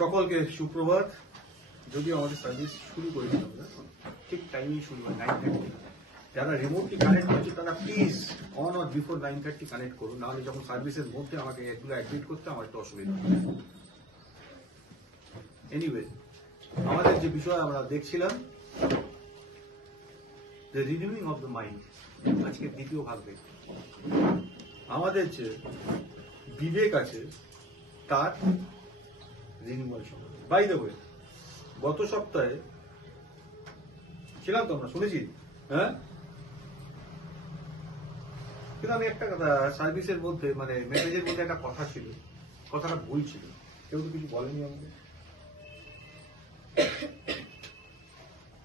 সকলকে সুপ্রভাত। যদিও আমাদের সার্ভিস শুরু করেছি আমরা ঠিক টাইমেই শুরু হয় 9:30। যারা রিমোটলি কানেক্ট করছে তারা please on or before 9:30 connect করুন, নাহলে যখন সার্ভিসের মধ্যে আমাকে এগুলো অ্যাডমিট করতে আমার একটু অসুবিধা হবে। এনিওয়ে, আমাদের যে বিষয় আমরা দেখছিলাম the renewing of the mind, আজকে দ্বিতীয় ভাগ দেখব। আমাদের যে বিবেক আছে তার রিনিউয়াল সম্বন্ধে। বাই দ্য ওয়ে, গত সপ্তাহে ছিলাম তো আমরা, শুনেছি হ্যাঁ, কিন্তু আমি একটা কথা সার্ভিসের মধ্যে মানে মেসেজের মধ্যে একটা কথা ছিল, কথাটা ভুল ছিল, কেউ তো কিছু বলেনি আমাকে।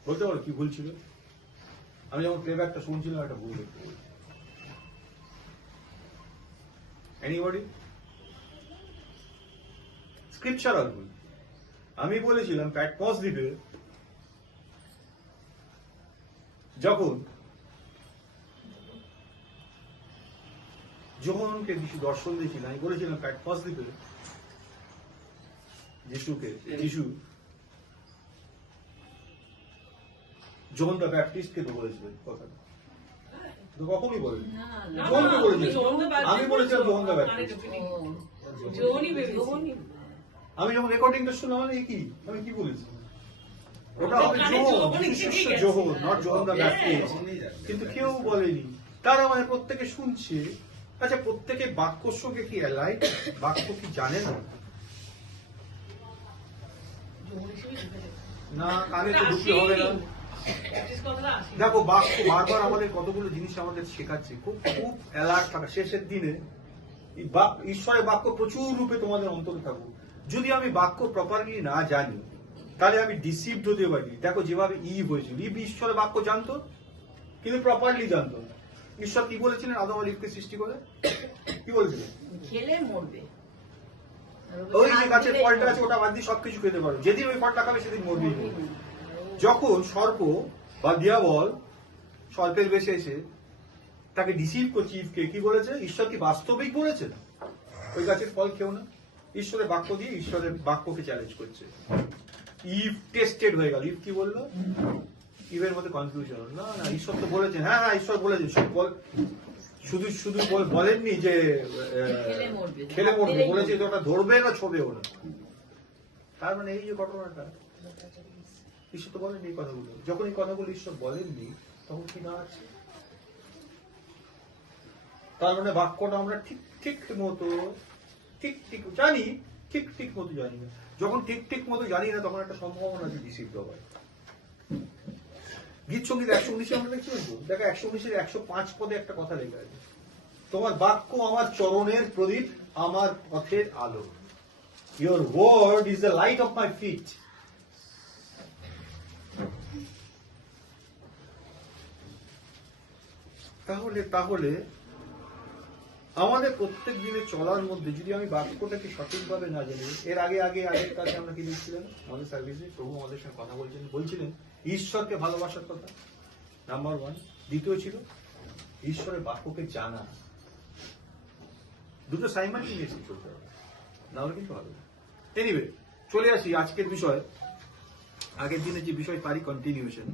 বলতে পারো কি ভুল ছিল? আমি যখন প্লেব্যাকটা শুনছিলাম একটা ভুল দেখতে পেয়েছি। এনিবডি? স্ক্রিপচারাল ভুল। আমি বলেছিলাম প্যাটমস দ্বীপে যখন যোহনকে যিশু দর্শন দিয়েছিলেন, আমি বলেছিলাম প্যাটমস দ্বীপে যিশু যোহন দ্য ব্যাপটিস্টকে তো বলেছিলেন কথাটা, তো কখনই বলেনি। যোহনকে বলেছিলেন, আমি বলেছিলাম যোহন দ্য ব্যাপটিস্ট। আমি যখন রেকর্ডিংটা শুনলাম মানে কি আমি কি বলেছি, ওটা হবে যোহন, নট যোহন দ্য ব্যাপটিস্ট, কিন্তু কেউ বলেনি। তারা মানে প্রত্যেকে শুনছে। আচ্ছা, প্রত্যেকে বাক্যর সঙ্গে কি অ্যালাইড? বাক্য কি জানে না? কানে তো ঢুকতে হবে না। দেখো, বাক্য বারবার আমাদের কতগুলো জিনিস আমাদের শেখাচ্ছে, খুব খুব অ্যালার্ট থাকা। শেষের দিনে ঈশ্বরের বাক্য প্রচুর রূপে তোমাদের অন্তরে থাকুক। যদি আমি বাক্য প্রপারলি না জানি তাহলে আমি ডিসিভড হতে পারি। দেখো, যেভাবে ইভ হয়েছিল, ইভ ঈশ্বরের বাক্য জানতো কিন্তু প্রপারলি জানতো না। ঈশ্বর কি বলেছিলেন আদম আর ইভকে সৃষ্টি করে? কি বলেছিলেন? খেলে মরবে, ওই যে গাছের ফলটা আছে ওটা বাদ দিয়ে সবকিছু খেতে পারো, যেদিন ওই ফলটা খাবে সেদিন মরবি। যখন সর্প বা দিয়াবল সর্পের বেশে এসে তাকে ডিসিভ করছে ইভকে, কি বলেছে? ঈশ্বর কি বাস্তবিক বলেছে ওই গাছের ফল খেও না? ঈশ্বরের বাক্য দিয়ে ঈশ্বরের বাক্যকে চ্যালেঞ্জ করছে। ইভ টেস্টেড হয়ে গেল। ইভ কি বললো? ইভের মধ্যে কনফিউশন হল, না না ঈশ্বর তো বলেছেন। হ্যাঁ হ্যাঁ, ঈশ্বর বলেছেন। শুধু শুধু বলেননি যে খেলে মরবে, বলেছে যে ওটা ধরবে না ছোবেও না। তার মানে এই যে ঘটনাটা, ঈশ্বর তো বলেননি এই কথাগুলো। যখন এই কথাগুলো ঈশ্বর বলেননি তখন কি না আছে? তার মানে বাক্যটা আমরা ঠিক ঠিক মতো ঠিক ঠিক জানি, ঠিক ঠিক মতো জানি না। যখন ঠিক ঠিক মতো জানি না তখন একটা সম্ভাবনা আছে ডিসিপ্ট হওয়ার। গীত সঙ্গীত 119 আমরা দেখছি, দেখো 119 105 পদে একটা কথা লেখা আছে, তোমার বাক্য আমার চরণের প্রদীপ, আমার পথের আলো। Your word is the light of my feet. তাহলে আমাদের প্রত্যেক দিনে চলার মধ্যে যদি আমি বাক্যটাকে সঠিকভাবে না জানি, এর আগের কাছে আমরা কি দেখছিলাম আমাদের সার্ভিসে? প্রভু আমাদের সঙ্গে কথা বলছিলেন ঈশ্বরকে ভালোবাসার কথা, নাম্বার 1। দ্বিতীয় ছিল ঈশ্বরের বাক্যকে জানা। দুটো সাইমালটেনিয়াসলি চলতে হবে, না হলে কিন্তু হবে না। এনিওয়ে, চলে আসি আজকের বিষয়। আগের দিনের যে বিষয় তারই কন্টিনিউশন,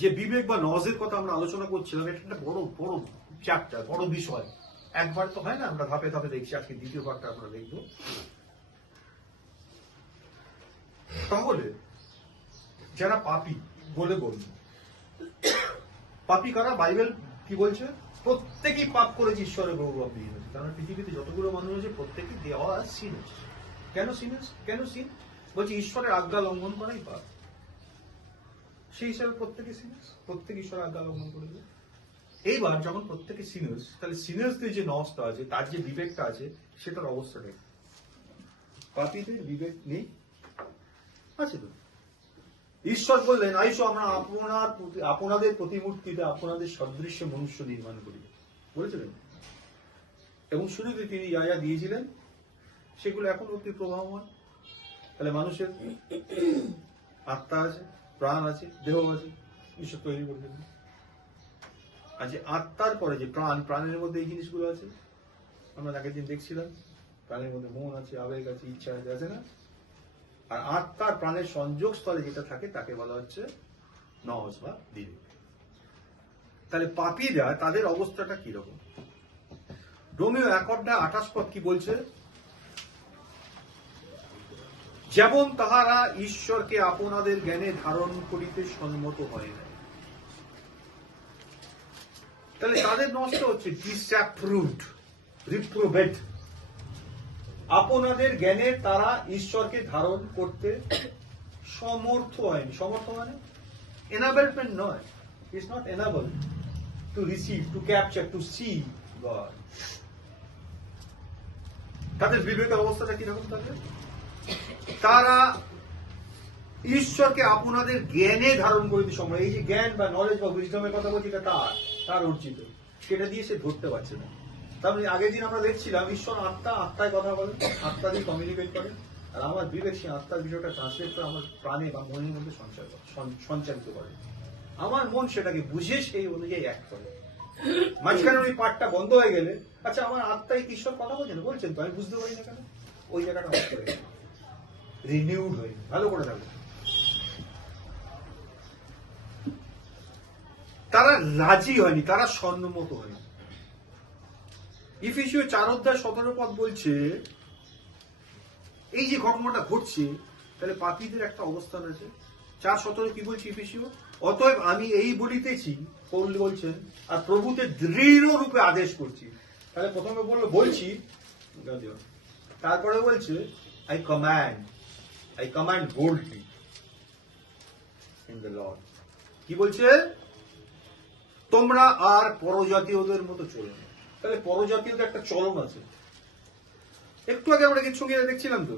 যে বিবেক বা নজের কথা আমরা আলোচনা করছিলাম। এটা একটা বড় বড় চ্যাপ্টার, বড় বিষয়। একবার তো হয় না, আমরা ধাপে ধাপে দেখছি। আজকে দ্বিতীয় ভাগটা আমরা দেখব। তাহলে যারা পাপী বলে গণ্য, পাপী কারা? বাইবেল কি বলছে? প্রত্যেকেই পাপ করেছে, ঈশ্বরের গৌরববিহীন হয়েছে। কারণ পৃথিবীতে যতগুলো মানুষ আছে প্রত্যেকেই দেওয়া সিনার্স। কেন সিনার্স? কেন সিন? বলছে ঈশ্বরের আজ্ঞা লঙ্ঘন করাই পাপ। সেই হিসাবে প্রত্যেকে সিনার্স, প্রত্যেক ঈশ্বরের আজ্ঞা লঙ্ঘন করেছে। এইবার যখন প্রত্যেকে সিনার্স, তাহলে সিনার্সদের যে নসটা আছে, তার যে বিবেকটা আছে, সেটার অবস্থাটা পাপীদের বিবেক নেই, আছে তো। ঈশ্বর বললেন, আইসো আমরা আপনাদের প্রতিমূর্তিতে আপনাদের সদৃশ্য মনুষ্য নির্মাণ করি, বলেছিলেন। এবং শুরুতে তিনি যা যা দিয়েছিলেন সেগুলো এখন অব্দি প্রবাহমান। তাহলে মানুষের আত্মা আছে, প্রাণ আছে, দেহ আছে, ঈশ্বর তৈরি করেছেন। আর যে আত্মার পরে যে প্রাণ, প্রাণের মধ্যে এই জিনিসগুলো আছে, আমরা আগের দিন দেখছিলাম। প্রাণের মধ্যে মন আছে, আবেগ আছে, ইচ্ছা আছে না? আর আত্মার প্রাণের সংযোগ স্থলে যেটা থাকে তাকে বলা হচ্ছে নহস বা বিবেক। তাহলে পাপীরা তাদের অবস্থাটা কিরকম? রোমিও 1:28 কি বলছে? যেমন তাহারা ঈশ্বরকে আপনাদের জ্ঞানে ধারণ করিতে সম্মত হয় না। তাহলে তাদের নষ্ট হচ্ছে, ডিসঅ্যাপ্রুভড, রিপ্রোবেট। আপনাদের জ্ঞানে তারা ঈশ্বরকে ধারণ করতে সমর্থ হয়নি। সমর্থ মানে এনাবেলমেন্ট নয়, it's not enable to receive, to capture, to see God. তাদের বিবেকের অবস্থাটা কিরকম থাকে? তারা ঈশ্বরকে আপনাদের জ্ঞানে ধারণ করিতে সমর্থ। এই যে জ্ঞান বা নলেজ বা উইজডমের কথা বলছি, এটা তার অর্জিত, সেটা দিয়ে সে ধরতে পারছে না। তাহলে আগের দিন আমরা দেখছিলাম ঈশ্বর আত্মা, আত্মায় কথা বলেন, আত্মা দিয়ে কমিউনিকেট করেন, আর আমার বিবেক সেই আত্মার বিষয়টা ট্রান্সলেট করে আমার প্রাণে বা মনের মধ্যে সঞ্চালিত করে। আমার মন সেটাকে বুঝে সেই অনুযায়ী অ্যাক্ট করে। মাঝখানে ওই পাঠটা বন্ধ হয়ে গেলে, আচ্ছা আমার আত্মায় ঈশ্বর কথা বলছেন, বলছেন তো, আমি বুঝতে পারি না কেন? ওই জায়গাটা অফ করে গেল, রিনিউড হয়ে ভালো করে থাকবে। তারা রাজি হয়নি, তারা সম্মত হয়নি। ইফেসীয় 4:17 বলছে এই যে ঘটনাটা ঘটছে, তাহলে পাপীদের একটা অবস্থান আছে। 4:17 কি বলছে ইফেসীয়? অতএব আমি এই বলিতেছি, পৌল বলছেন, আর প্রভুতে দৃঢ় রূপে আদেশ করছি। তাহলে প্রথমে বললো বলছি, তারপরে বলছে I command boldly in the Lord. কি বলছে? তোমরা আর পরজাতীয়দের মতো চলো না। তাহলে পরজাতীয়দের একটা চলন আছে। একটু আগে আমরা কিছু দেখছিলাম তো,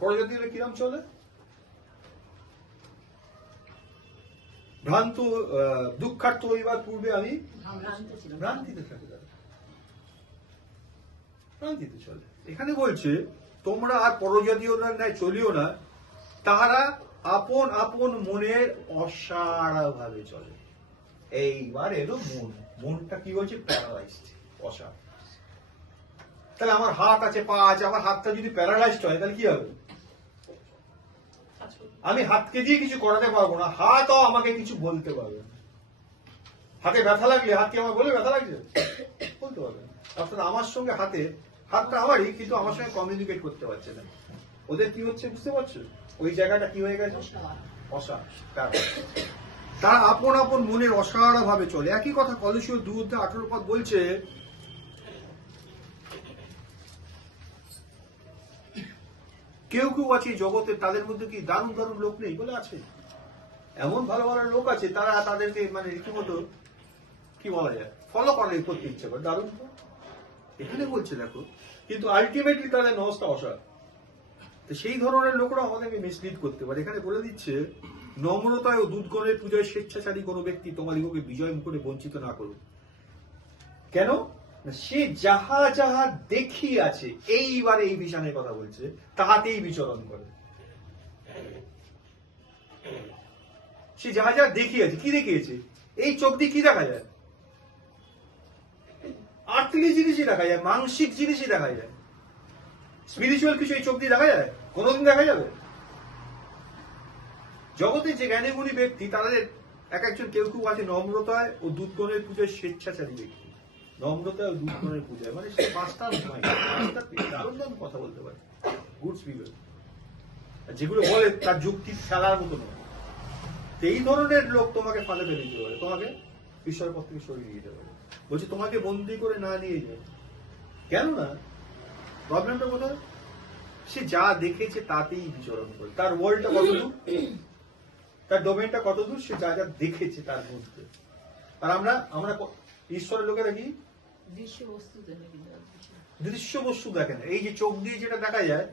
পরজাতীয়রা কিরম চলে? ভ্রান্ত, দুঃখার্থ হইবার পূর্বে আমি ভ্রান্তিতে থাকি, ভ্রান্তিতে চলে। এখানে বলছে তোমরা আর পরজাতীয়রা ন্যায় চলিও না, তাহারা আপন আপন মনের অসাড় ভাবে চলে। এইবার এলো মনটা কি বলছে? প্যারালাইজড, অসাড়। তাহলে আমার হাত আছে, পা আছে, আমার হাতটা যদি প্যারালাইজড হয় তাহলে কি হবে? আমি হাতকে দিয়ে কিছু করাতে পারবো না, হাতও আমাকে কিছু বলতে পারবে না। হাতে ব্যথা লাগলে হাত কি আমার বলে ব্যথা লাগছে? বলতে পারবে না। অর্থাৎ আমার সঙ্গে হাতটা আমারই, কিন্তু আমার সঙ্গে কমিউনিকেট করতে পারছে না। ওদের কি হচ্ছে বুঝতে পারছো? ওই জায়গাটা কি হয়ে গেছে? অসাড়। তারা আপন আপন মনের অসাড় ভাবে চলে। একই কথা কলসীয় 2:18 বলছে, কেউ কেউ আছে জগতে, তাদের মধ্যে কি দারুণ দারুণ লোক নেই? বলে আছে। এমন ভালো ভালো লোক আছে, তারা তাদেরকে মানে রীতিমতো কি বলা যায়, ফলো করে, করতে ইচ্ছে করে। দারুণ তো এখানে বলছে দেখো, কিন্তু আলটিমেটলি তাদের নহসটা অসাড়। তো সেই ধরনের লোকরা আমাদেরকে মিসলিড করতে পারে। এখানে বলে দিচ্ছে, নম্রতায় ও দুধগণের পূজায় স্বেচ্ছাচারী কোনো ব্যক্তি তোমাদিগকে বিজয় মুকুটে বঞ্চিত না করুক। কেন? সে যাহা যাহা দেখিয়াছে, এইবারে এই বিধানের কথা বলছে, তাহাতেই বিচরণ করে। সে যাহা যাহা দেখিয়াছে। কি দেখিয়েছে? এই চোখ দিয়ে কি দেখা যায়? আর্থিক জিনিসই দেখা যায়, মানসিক জিনিসই দেখা যায়। স্পিরিচুয়াল কিছু এই চোখ দিয়ে দেখা যায়? কোনোদিন দেখা যাবে? জগতে যে জ্ঞানী গুণী ব্যক্তি, তাদের এক একজন, কেউ কেউ আছে নম্রতায় ও দুধগণের পূজায় স্বেচ্ছাচারী ব্যক্তি। নম্রতা ও দুধগণের পূজায় মানে সে পাঁচটা দারুণ দারুণ কথা বলতে পারে, গুড স্পিকার, যেগুলো বলে তার যুক্তি খেলার মতো নয়। এই ধরনের লোক তোমাকে ফাঁদে ফেলে দিতে পারে, তোমাকে ঈশ্বরের পথ থেকে সরিয়ে দিতে পারে। বলছি তোমাকে বন্দি করে না নিয়ে যায়। কেন না? প্রবলেমটা কোথায়? সে যা দেখেছে তাতেই বিচরণ করে। তার ওয়ার্ল্ডটা কতদূর, তার ডোমেনটা কতদূর, সে যা যা দেখেছে তার মধ্যে। আর আমরা ঈশ্বরের লোকেরা কি দৃশ্য বস্তু দেখে না। এই যে চোখ দিয়ে যেটা দেখা যায়,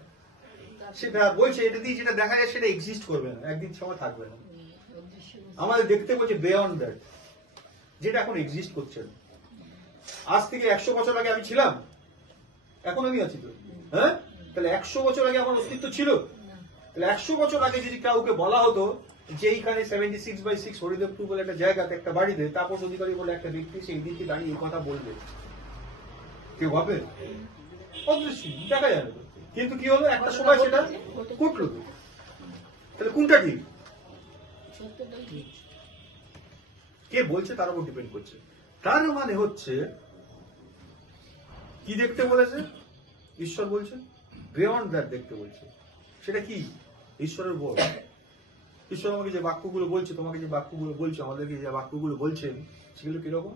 সেটা বলছে এটা দিয়ে যেটা দেখা যায় সেটা এক্সিস্ট করবে না, একদিন সময় থাকবে না। আমাদের দেখতে বলছে বিয়ন্ড দ্যাট, যেটা এখন এক্সিস্ট করছে না। আজ থেকে 100 বছর আগে আমি ছিলাম, এখন আমি আছি তো, হ্যাঁ? তাহলে 100 বছর আগে আমার অস্তিত্ব ছিল? তাহলে 100 বছর আগে যদি কাউকে বলা হতো যে এইখানে 76/6 হরিদেবপুর বলে একটা জায়গাতে একটা বাড়িতে তাপস অধিকারী বলে একটা ব্যক্তি সেই দিকে দাঁড়িয়ে এই কথা বলবে, কেউ ভাবে? অদৃশ্য, দেখা যাবে তো। কিন্তু কি হলো, একটা সময় সেটা ঘটলো তো। তাহলে কোনটা ঠিক? কে বলছে তার উপর ডিপেন্ড করছে। তার মানে হচ্ছে কি দেখতে বলেছে? ঈশ্বর বলছে বিয়ন্ড দ্যাট দেখতে বলছে। সেটা কি? ঈশ্বরের বল। ঈশ্বর আমাকে যে বাক্যগুলো বলছে, তোমাকে যে বাক্যগুলো বলছে, আমাদেরকে যে বাক্যগুলো বলছেন, সেগুলো কিরকম?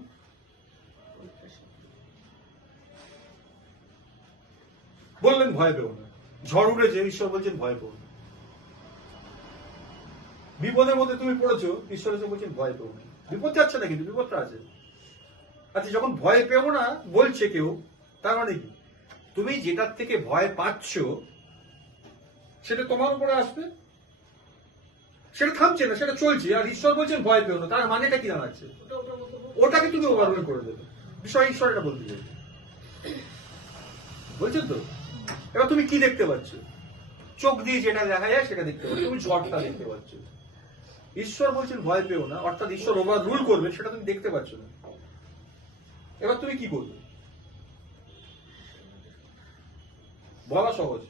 বললেন ভয় পেও না। ঝড় উঠেছে, ঈশ্বর বলছেন ভয় পেও না। বিপদের মধ্যে তুমি পড়েছো, ঈশ্বর এসে বলছেন ভয় পেও না। বিপদ যাচ্ছে না, কিন্তু বিপদটা আছে। আচ্ছা, যখন ভয় পেও না বলছে কেউ, তার মানে কি? তুমি যেটার থেকে ভয় পাচ্ছ সেটা তোমার উপরে আসবে, সেটা থামছে না, সেটা চলছে। আর ঈশ্বর বলছেন ভয় পেও না, তার মানেটা কি দাঁড়াচ্ছে? ওটাকে তুমি ওভাররোল করে দেবে। বিষয় ঈশ্বর এটা বলতে চাই, বলছেন তো? এবার তুমি কি দেখতে পাচ্ছ? চোখ দিয়ে যেটা দেখা যায় সেটা দেখতে পাচ্ছ, তুমি ঝড়টা দেখতে পাচ্ছ। ঈশ্বর বলছেন ভয় পেও না, অর্থাৎ ঈশ্বর ওভার রুল করবে, সেটা তুমি দেখতে পাচ্ছ না। এবার তুমি কি করবে? বলা সহজ,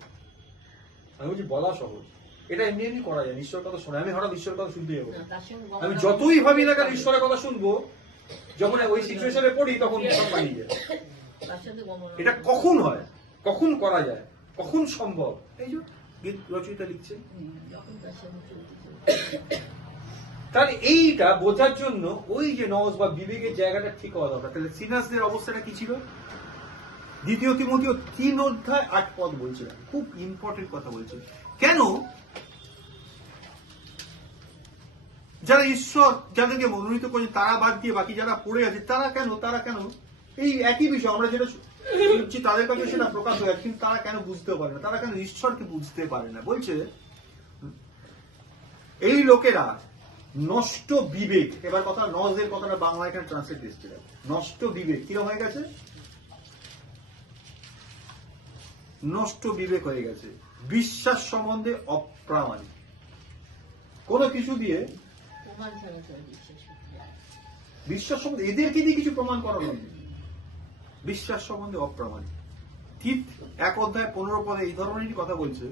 আমি বলছি বলা সহজ। এটা এমনি এমনি করা যায়, ঈশ্বরের কথা শোনা। আমি হঠাৎ ঈশ্বরের কথা শুনতে যাবো? আমি যতই ভাবি না কেন ঈশ্বরের কথা শুনবো, যখন ওই সিচুয়েশনে পড়ি তখন সব পালিয়ে যায়। এটা কখন হয়, কখন করা যায়, কখন সম্ভব? এই যে গীত রচয়িতা লিখছেন। তাহলে এইটা বোঝার জন্য ওই যে নজ বা বিবেকের জায়গাটা ঠিক হওয়া দরকার। তাহলে সিনার্সদের অবস্থাটা কি ছিল? 2 তিমোথেও 3 অধ্যায় 8 পদ বলছিলাম, খুব ইম্পর্টেন্ট কথা বলছে। কেন যারা ঈশ্বর যাদেরকে মনোনীত করেছে তারা বাদ দিয়ে বাকি যারা পড়ে আছে তারা কেন এই একই বিষয় আমরা যেটা শুনছি তাদের কাছে সেটা প্রকাশ হয়ে যাচ্ছে, কিন্তু তারা কেন বুঝতে পারে না? তারা কেন ঈশ্বরকে বুঝতে পারে না? বলছে এই লোকেরা নষ্ট বিবেক, এবার কথা নজের কথাটা বাংলা এখানে ট্রান্সলেট এসেছিল, নষ্ট বিবেক কিরকম হয়ে গেছে? নষ্ট বিবেক হয়ে গেছে, বিশ্বাস সম্বন্ধে অপ্রামাণিক। কোনো কিছু দিয়ে বিশ্বাস সম্বন্ধে এদেরকে দিয়ে কিছু প্রমাণ করানো নেই, বিশ্বাস সম্বন্ধে অপ্রামাণিক। ঠিক 1 অধ্যায় 15 পদে এই ধরনেরই কথা বলছে,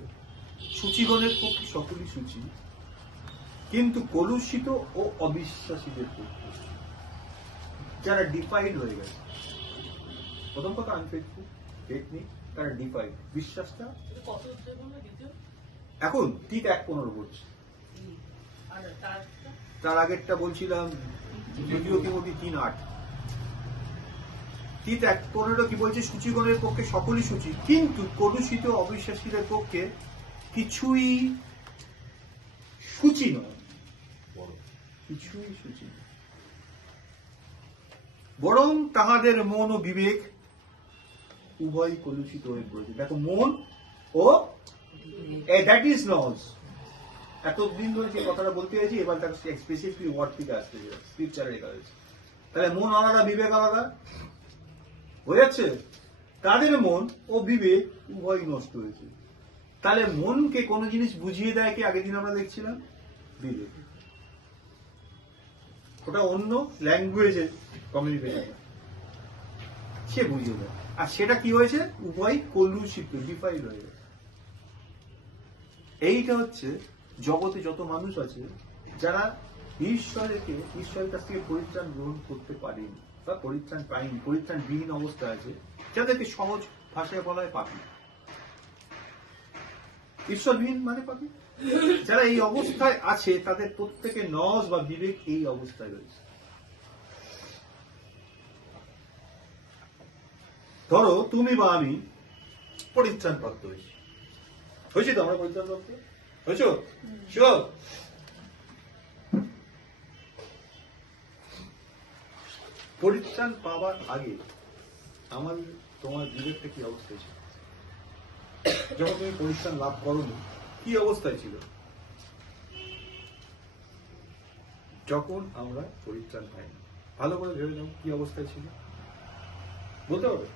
সূচিগণের পক্ষে সকলই সূচি, কিন্তু কলুষিত ও অবিশ্বাসীদের পক্ষে, যারা ডিফাইড হয়ে গেছে। প্রথম কথা আনফেথফুল, টেকনিক, তারা ডিফাইড, বিশ্বাসটা এখন ঠিক 1:15 বলছে। তার আগেরটা বলছিলাম 2 তিমোথী 3:8। ঠিক 1:15 কি বলছে? সূচিগণের পক্ষে সকলই সূচি, কিন্তু কলুষিত অবিশ্বাসীদের পক্ষে কিছুই সূচি নয়, কিছুই সূচি নয়, বরং তাহাদের মন ও বিবেক উভয় কলুষিত হয়ে পড়েছে। দেখো, মন ও দ্যাট ইজ নজ। এতদিন ধরে যে কথাটা বলতে চাইছি, এবার তার স্পেসিফিক ওয়ার্ড থেকে আসতে স্ক্রিপচারে লেখা হয়েছে। তাহলে মন আলাদা, বিবেক আলাদা হয়ে যাচ্ছে। তাদের মন ও বিবেক উভয় নষ্ট হয়েছে। তাহলে মনকে কোনো জিনিস বুঝিয়ে দেয় কি? আগের দিন আমরা দেখছিলাম বিবেক, ওটা অন্য ল্যাঙ্গুয়েজে কমিউনিকেশন, সে বুঝিয়ে দেয়। আর সেটা কি হয়েছে? উভয় কলুষিত, ডিফাইড হয়ে গেছে। এইটা হচ্ছে জগতে যত মানুষ আছে যারা ঈশ্বরের কাছ থেকে পরিত্রাণ গ্রহণ করতে পারেনি বা পরিত্রাণ পায়নি, পরিত্রাণবিহীন অবস্থা আছে, যাদেরকে সহজ ভাষায় বলা হয় পাপী। ঈশ্বরবিহীন মানে পাপী। যারা এই অবস্থায় আছে তাদের প্রত্যেকে নজ বা বিবেক এই অবস্থায় রয়েছে। ধরো তুমি বা আমি পরিত্রাণ প্রাপ্ত হয়েছি তো, আমরা পরিত্রাণ প্রাপ্ত হয়েছ, শিওর? পরিত্রাণ পাওয়ার আগে আমার তোমার বিবেকটা কি অবস্থায় ছিল? যখন তুমি পরিত্রাণ লাভ করোনি কি অবস্থায় ছিল? যখন আমরা পরিত্রাণ পাইনি, ভালো করে ভেবে নাও কি অবস্থায় ছিল, বলতে পারো?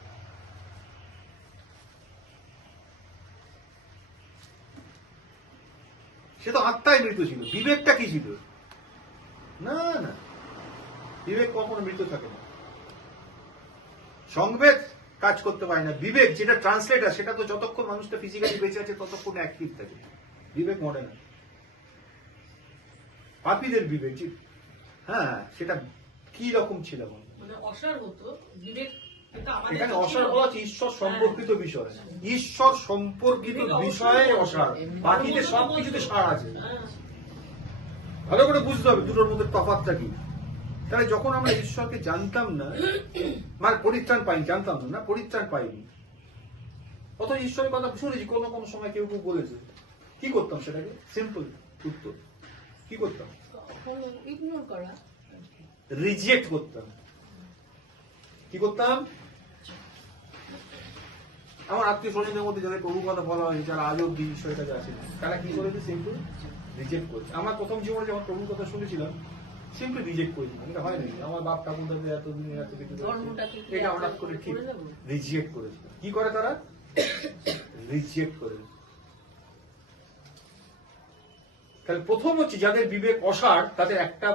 সে তো আত্মায় মৃত ছিল। বিবেকটা কি ছিল? না না, বিবেক কখনো মৃত থাকে না। সংবেদ কাজ করতে পারে না। বিবেক যেটা ট্রান্সলেটার, সেটা তো যতক্ষণ মানুষটা ফিজিক্যালি বেঁচে আছে ততক্ষণ অ্যাক্টিভ থাকে, বিবেক মরে না। পাপীদের বিবেক হ্যাঁ, সেটা কি রকম ছিল মানে অসার হতো বিবেক। এখানে অসার বলা হচ্ছে ঈশ্বর সম্পর্কিত বিষয়, ঈশ্বর সম্পর্কিত বিষয়ে অসার, বাকিতে সবকিছুতে সার আছে। ভালো করে বুঝতে হবে দুটোর মধ্যে তফাৎটা কি। তাহলে যখন আমরা ঈশ্বরকে জানতাম না, মানে পরিত্রাণ পাইনি, জানতাম না পরিত্রাণ পাইনি, অথচ ঈশ্বরের কথা শুনেছি কোনো কোনো সময় কেউ কেউ বলেছে, কি করতাম সেটাকে? সিম্পল উত্তর, কি করতাম? ইগনোর করা, রিজেক্ট করতাম। কি করতাম? আমার আত্মীয় স্বজনদের মধ্যে যাদের প্রভু কথা বলা হয়, যারা আজ অব্দি ঈশ্বরের কাছে আছে, তারা কি করেছে? সিম্পল রিজেক্ট করেছে। আমার প্রথম জীবনে যখন প্রভুর কথা শুনেছিলাম, সিম্পলি রিজেক্ট করেছি, এটা হয় নাকি? আমার বাপ ঠাকুরদাদের এতদিন এত কিছু, এটা হঠাৎ করে ঠিক রিজেক্ট করেছে। কি করে তারা? রিজেক্ট করে। তাহলে প্রথম হচ্ছে যাদের বিবেক অসার, তাদের একটা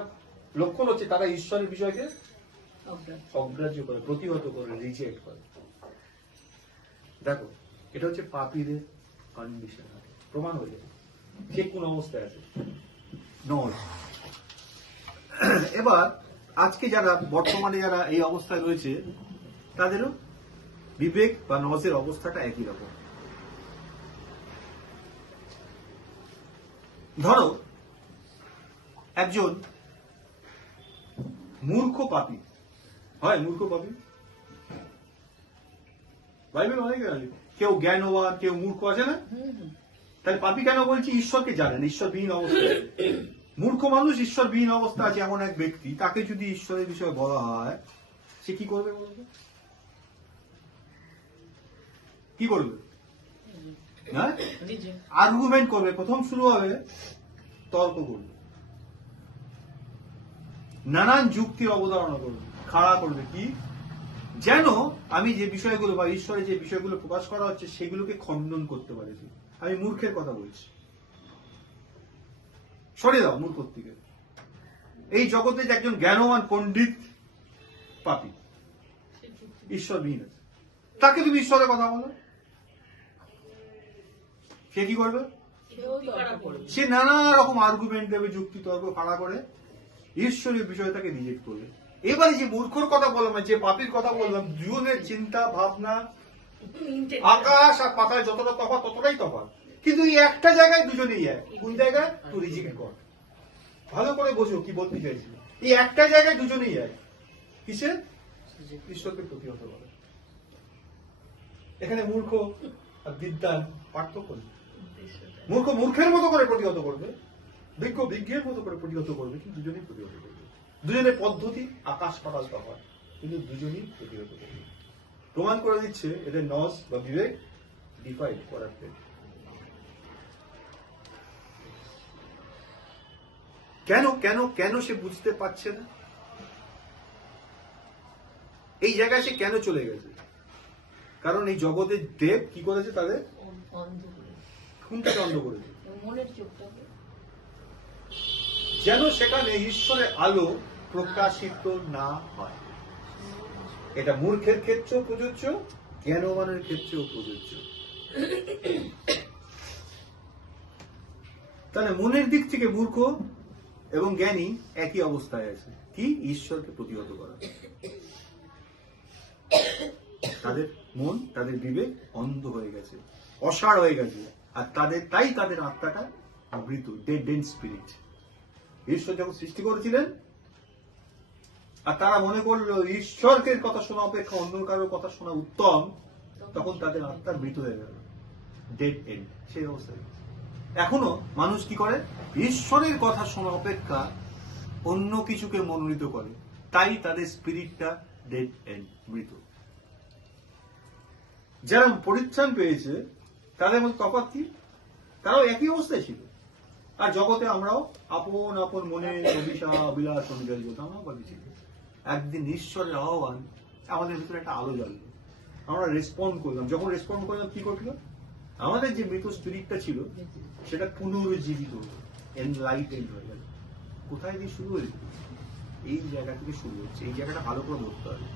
লক্ষণ হচ্ছে তারা ঈশ্বরের বিষয়কে অগ্রাহ্য করে, প্রতিহত করে, রিজেক্ট করে। দেখো, এটা হচ্ছে পাপীদের কন্ডিশন, প্রমাণ হয়ে যাবে যে কোন অবস্থায় আছে। নজ। এবার আজকে যারা বর্তমানে যারা এই অবস্থায় রয়েছে, তাদেরও বিবেক বা নজের অবস্থাটা একই রকম। ধরো একজন মূর্খ পাপী হয়, মূর্খ পাপী বাইবেল অনেক আছে, কেউ জ্ঞানবান কেউ মূর্খ আছে না? তাহলে পাপী কেন বলছি? ঈশ্বরকে জানেন, ঈশ্বরবিহীন অবস্থা। মূর্খ মানুষ ঈশ্বরবিহীন অবস্থা আছে এমন এক ব্যক্তি, তাকে যদি ঈশ্বরের বিষয়ে বলা হয়, সে কি করবে বলবে? কি করবে? হ্যাঁ, আর্গুমেন্ট করবে। প্রথম শুরু হবে তর্ক করবে, নানান যুক্তির অবতারণা করবে, খাড়া করবে, কি যেন আমি যে বিষয়গুলো বা ঈশ্বরের যে বিষয়গুলো প্রকাশ করা হচ্ছে সেগুলোকে খণ্ডন করতে পারেছি। আমি মূর্খের কথা বলছি, সরে দাও মূর্খ থেকে। এই জগতে যে একজন জ্ঞানবান পণ্ডিত পাপী, ঈশ্বরবিহীন আছে, তাকে তুমি ঈশ্বরের কথা বলো, সে কি করবে? সে নানা রকম আর্গুমেন্ট দেবে, যুক্তি তর্ক খাড়া করে ঈশ্বরের বিষয়টাকে রিজেক্ট করবে। এবারে যে মূর্খর কথা বললাম, যে পাপীর কথা বললাম, দুজনের চিন্তা ভাবনা আকাশ আর পাতায় যতটা তফাৎ ততটাই তফাৎ, কিন্তু এই একটা জায়গায় দুজনেই এক। কোন জায়গায়? তো রিজেক্ট কর। ভালো করে বোঝো কি বলতে চাইছি। এই একটা জায়গায় দুজনেই এক, কিসের? ঈশ্বরকে প্রতিহত করে। এখানে মূর্খ আর বিদ্যান পার্থক্য নেই। মূর্খ মূর্খের মতো করে প্রতিহত করবে, বিজ্ঞ বিজ্ঞের মতো করে প্রতিহত করবে, কিন্তু দুজনেই প্রতিহত করবে। দুজনের পদ্ধতি আকাশ পাতাল তফাৎ, কিন্তু দুজনেই প্রতিহত করবে। প্রমাণ করে দিচ্ছে এদের নজ বা বিবেক ডিফাইড করার। কেন কেন কেন সে বুঝতে পারছে না? এই জায়গায় সে কেন চলে গেছে? কারণ এই জগতের দেব কি করেছে? তাদের কোনটাকে অন্ধ করেছে? যেন সেখানে ঈশ্বরের আলো প্রকাশিত না হয়। এটা মূর্খের ক্ষেত্রেও প্রযোজ্য, জ্ঞানবানের ক্ষেত্রেও প্রযোজ্য। তাহলে মনের দিক থেকে মূর্খ এবং জ্ঞানী একই অবস্থায় আছে, কি? ঈশ্বরকে প্রতিহত করা। তাদের মন, তাদের বিবেক অন্ধ হয়ে গেছে, অসাড় হয়ে গেছে, আর তাই তাদের আত্মাটা মৃত, ডেড স্পিরিট। ঈশ্বর যখন সৃষ্টি করেছিলেন আর তারা মনে করলো ঈশ্বরের কথা শোনা অপেক্ষা অন্য কারোর কথা শোনা উত্তম, তখন তাদের আত্মা মৃত হয়ে গেল, ডেড এন্ড। সেই অবস্থায় এখনো মানুষ কি করে? ঈশ্বরের কথা শোনা অপেক্ষা অন্য কিছুকে মনোনীত করে, তাই তাদের স্পিরিটটা ডেড এন্ড, মৃত। যারা পরিত্রাণ পেয়েছে তাদের মধ্যে তফাৎ কি? তারাও একই অবস্থায় ছিল। আর জগতে আমরাও আপন আপন মনে অভিলাষ অনুযায়ী বলতে আমরাও বলেছি। একদিন ঈশ্বরের আহ্বান আমাদের ভিতরে একটা আলো জ্বললো, আমরা রেসপন্ড করলাম। যখন রেসপন্ড করলাম, কি করছিল? আমাদের যে মৃত স্পিরিটটা ছিল সেটা পুনরুজ্জীবিত, এনলাইটেন্ড হয়ে গেল। কোথায় দিয়ে শুরু হয়েছে? এই জায়গা থেকে শুরু হচ্ছে। এই জায়গাটা ভালো করে ধরতে হবে।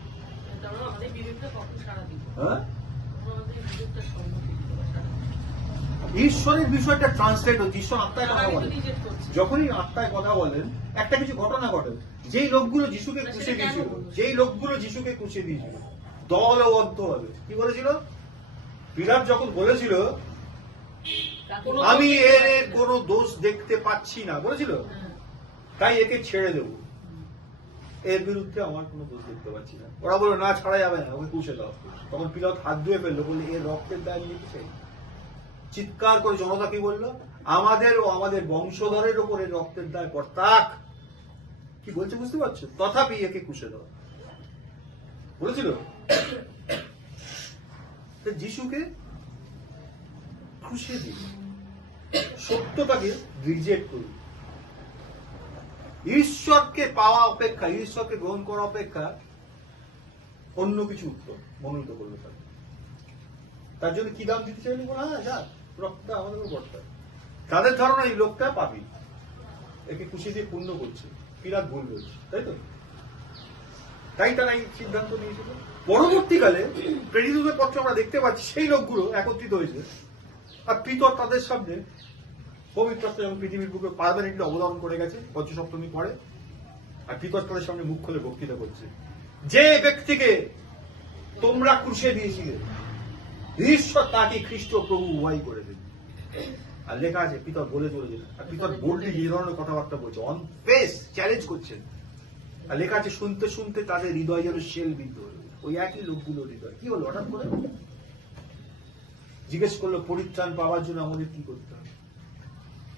বিবেকটা কখন সারা দিবে? হ্যাঁ, আমাদের বিবেকটা সম্মতি দিতে হবে সারা দিবে। ঈশ্বরের বিষয়টা ট্রান্সলেট হচ্ছে, ঈশ্বর আত্মায় কথা আমি তো বলেন। রিজেক্ট করছি। যখনই আত্মায় কথা বলেন, একটা কিছু ঘটনা ঘটে। যেই লোকগুলো যিশুকে সেটা খুশি কেন দিয়েছিল, বলবো? যেই লোকগুলো যিশুকে খুশি দিয়েছিল দলবদ্ধ হবে, কি বলেছিল? পিলাত যখন বলেছিল কোনো আমি দোষ এর দেখতে পাচ্ছি না। কোনো দোষ দেখতে পাচ্ছি না, বলেছিল, হ্যাঁ। তাই একে ছেড়ে দেবো, এর বিরুদ্ধে আমার কোনো দোষ দেখতে পাচ্ছি না। ওরা বললো না, ছাড়া যাবে না, ওকে পুষে দাও। তখন পিলাত হাত ধুয়ে ফেললো, বললে এর রক্তের দায় নিয়ে কি চাই? চিৎকার করে জনতা কি বললো? আমাদের ও আমাদের বংশধরের ওপর এর রক্তের দায় বর্তাক। কি বলছে বুঝতে পারছো? তথাপি একে পুষে দাও বলেছিল। তো যিশুকে খুশিয়ে দিল, সত্যটাকে রিজেক্ট করল। ঈশ্বরকে পাওয়া অপেক্ষা, ঈশ্বরকে গ্রহণ করা অপেক্ষা অন্য কিছু উত্তম মনোনীত করলো তাকে। তার জন্য কি দাম দিতে চাইলি? বলে হ্যাঁ যা, রক্তটা আমাদের বর্তা। তাদের ধারণা এই লোকটা পাপী, একে খুশি দিয়ে পূর্ণ করছে, বিরাট ভুল বলছে, তাই তো? তাই তারা এই সিদ্ধান্ত নিয়েছিল। পরবর্তীকালে প্রেরিতদের পত্রে আমরা দেখতে পাচ্ছি সেই লোকগুলো একত্রিত হয়েছে, আর পিতর তাদের সামনে পবিত্র আত্মা যখন পৃথিবীর বুকে পার্মানেন্টলি অবতরণ করে গেছে পঞ্চসপ্তমী পরে, আর পিতর তাদের সামনে মুখ খুলে বক্তৃতা করছে, যে ব্যক্তিকে তোমরা ক্রুশে দিয়েছিলে ঈশ্বর তাকে খ্রিস্ট প্রভু উভয় করে দেবে। আর লেখা আছে পিতর বলে চলেছে, আর পিতর বোল্ডলি যে ধরনের কথাবার্তা বলছে, অন ফেস চ্যালেঞ্জ করছেন। আর লেখা আছে শুনতে শুনতে তাদের হৃদয় যেন শেল বিদ্ধ হলো। ওই একই লোকগুলো হৃদয় কি হলো হঠাৎ করে? জিজ্ঞেস করলো পরিত্রাণ পাওয়ার জন্য আমাদের কি করতে হবে?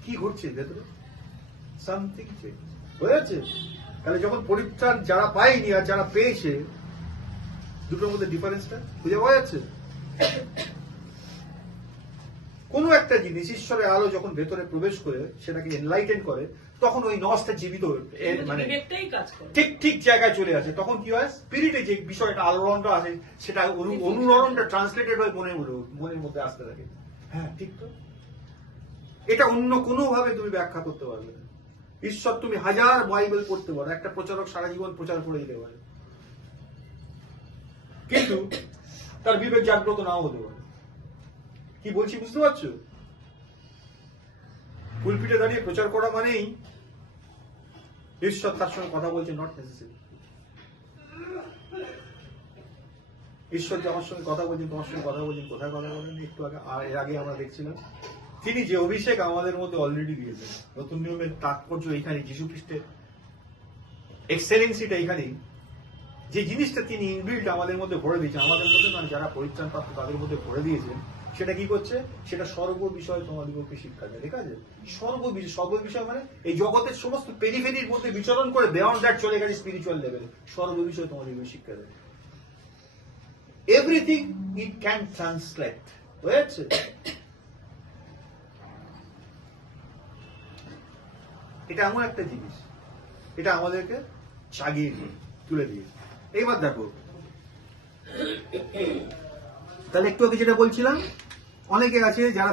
কি ঘটছে ভেতরে? সামথিং চেঞ্জ হয়ে যাচ্ছে। তাহলে যখন পরিত্রাণ যারা পায়নি আর যারা পেয়েছে, দুটোর মধ্যে ডিফারেন্সটা খুঁজে পাওয়া যাচ্ছে। কোনো একটা জিনিস ঈশ্বরের আলো যখন ভেতরে প্রবেশ করে সেটাকে এনলাইটেন করে, তখন ওই নসটা জীবিত মানে বিবেকটাই কাজ করে। ঠিক ঠিক জায়গায় চলে আসে। তখন কি হয়? স্পিরিটে যে বিষয়টা আলোড়নটা আছে, সেটা অনুরণনটা ট্রান্সলেটেড হয়ে মনের মধ্যে আসতে থাকে। হ্যাঁ ঠিক তো, এটা অন্য কোনো ভাবে তুমি ব্যাখ্যা করতে পারবে না। ঈশ্বর তুমি হাজার বাইবেল পড়তে পারো, একটা প্রচারক সারা জীবন প্রচার করে দিতে পারে, কিন্তু তার বিবেক জাগ্রত নাও হতে পারে। কি বলছি বুঝতে পারছো? পুলপিটে দাঁড়িয়ে প্রচার করা মানেই ঈশ্বর তার সঙ্গে কথা বলছে, নট নেসেসারি। ঈশ্বর যে আমার সঙ্গে কথা বলছেন, তোমার সঙ্গে কথা বলছেন, কোথায় কথা বলেন একটু আগে, এর আগে আমরা দেখছিলাম তিনি যে অভিষেক আমাদের মধ্যে অলরেডি দিয়েছেন। নতুন নিয়মের তাৎপর্য এইখানে, যীশু খ্রিস্টের এক্সেলেন্সিটা এইখানেই, যে জিনিসটা তিনি ইনবিল্ট আমাদের মধ্যে ভরে দিয়েছেন, আমাদের মধ্যে মানে যারা পরিত্রাণ প্রাপ্ত তাদের মধ্যে ভরে দিয়েছেন, সেটা কি করছে? সেটা সর্ব বিষয় তোমাদেরকে শিক্ষা দেয়। ঠিক আছে? সর্ব বিষয় মানে এই জগতের সমস্ত পেরিফেরির মধ্যে বিচরণ করে বিয়ন্ড দ্যাট চলে গেছে স্পিরিচুয়াল লেভেলে। সর্ব বিষয় তোমাদেরকে শিক্ষা দেয়। এভরিথিং ইট ক্যান ট্রান্সলেট হয়েছে। এটা এমন একটা জিনিস, এটা আমাদেরকে জাগিয়ে দিয়ে তুলে দিয়েছে। এইবার দেখো, তাহলে একটু আগে যেটা বলছিলাম, অনেকে আছে যারা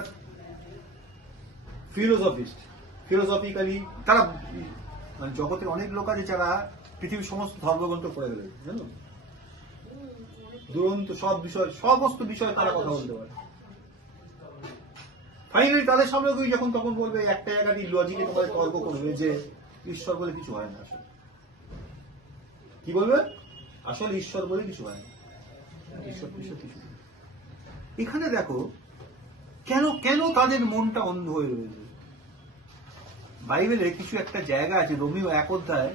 ফিলোসফিক্যালি তারা মানে জগতের অনেক লোক আছে যারা পৃথিবীর সমস্ত ধর্মগ্রন্থ পড়ে গেলে, জানো, দুরন্ত সব বিষয়, সমস্ত বিষয়ে তারা কথা বলতে পারে। ফাইনালি তাদের সামনে যখন তখন বলবে, একটা জায়গায় লজিকে তোমাদের তর্ক করবে যে ঈশ্বর বলে কিছু হয় না। আসলে কি বলবে? আসলে ঈশ্বর বলে কিছু হয় না, ঈশ্বর কিছু। এখানে দেখো কেন কেন তাদের মনটা অন্ধ হয়ে রয়েছে। বাইবেলে কিছু একটা জায়গা আছে, রোমীয় 1 অধ্যায়,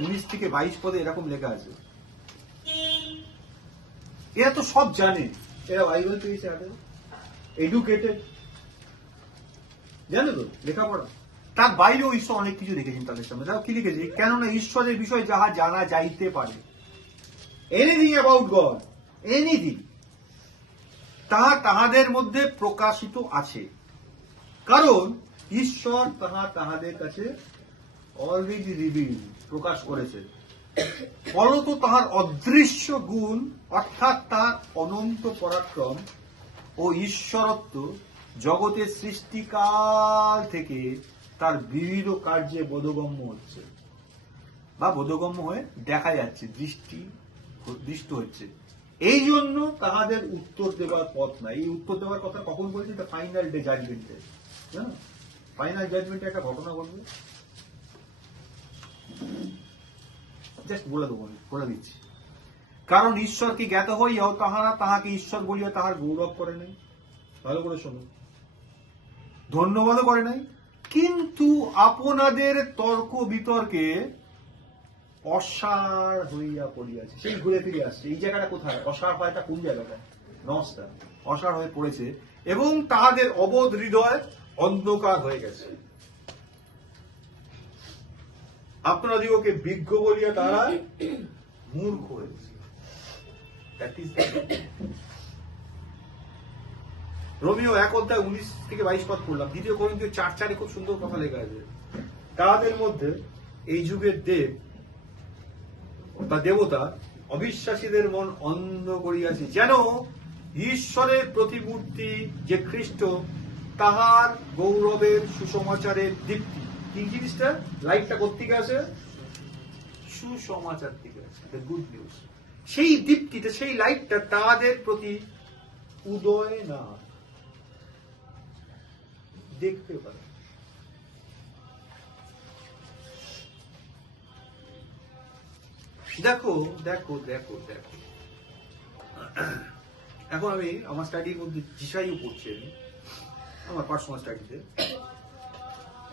19 থেকে 22 পদে এরকম লেখা আছে। এরা তো সব জানে, এরা বাইবেল পেয়েছে, এডুকেটেড, জানো তো, লেখাপড়া। তার বাইরেও ঈশ্বর অনেক কিছু রেখেছেন তাদের সামনে। তারা কি লিখেছে? কেননা ঈশ্বরের বিষয় যাহা জানা যাইতে পারে, এনিথিং অ্যাবাউট গড, এনিথিং, তাহা তাহাদের মধ্যে প্রকাশিত আছে, কারণ ঈশ্বর তাহা তাহাদের কাছে অলরেডি রিভিল, প্রকাশ করেছে। ফলত তাহার অদৃশ্য গুণ, অর্থাৎ তার অনন্ত পরাক্রম ও ঈশ্বরত্ব জগতের সৃষ্টিকাল থেকে তার বিবিধ কার্যে বোধগম্য হচ্ছে। বা বোধগম্য হয়ে দেখা যাচ্ছে, দৃষ্ট হচ্ছে। এই জন্য তাহাদের উত্তর দেওয়ার পথ নাই। এই উত্তর দেওয়ার কথা কখন বলছি? ফাইনাল ডে জাজমেন্টে, ফাইনাল জাজমেন্টে একটা ঘটনা ঘটবে, জাস্ট বলে দিচ্ছি। কারণ ঈশ্বরকে জ্ঞাত হইয়াও তাহারা তাহাকে ঈশ্বর বলিয়া তাহার গৌরব করে নাই। ভালো করে শোনো, ধন্যবাদও করে নাই, কিন্তু আপনাদের তর্ক বিতর্কে অসার হইয়া পড়িয়াছে। সেই ঘুরে ফিরে আসছে। এই জায়গাটা কোথায়? অসার হয়টা কোন জায়গাটা? নস্তা অসার হয়ে পড়েছে, এবং তাহাদের অবোধ হৃদয় অন্ধকার হয়ে গেছে। আপনাদিগকে বিজ্ঞ বলিয়া তারা মূর্খ হয়েছে। রোমিও 1:19-22 পদ পড়লাম। 2 করিন্থীয় 4:4 খুব সুন্দর কথা লেখা আছে। তাদের মধ্যে এই যুগের দেব বা দেবতা অবিশ্বাসীদের মন অন্ধ করিয়াছে, যেন ঈশ্বরের প্রতিমূর্তি যে খ্রিস্ট, তাহার গৌরবের সুসমাচারের দীপ্তি। কি জিনিসটা? লাইটটা কোত্থেকে আসে? সুসমাচার থেকে আসে, দ্য গুড নিউজ। সেই দীপ্তিটা, সেই লাইটটা তাদের প্রতি উদয় না দেখতে পারে। দেখো দেখো দেখো দেখো, এখন আমি আমার স্টাডির মধ্যে জিসাইও পড়ছি, আমার পার্সোনাল স্টাডিতে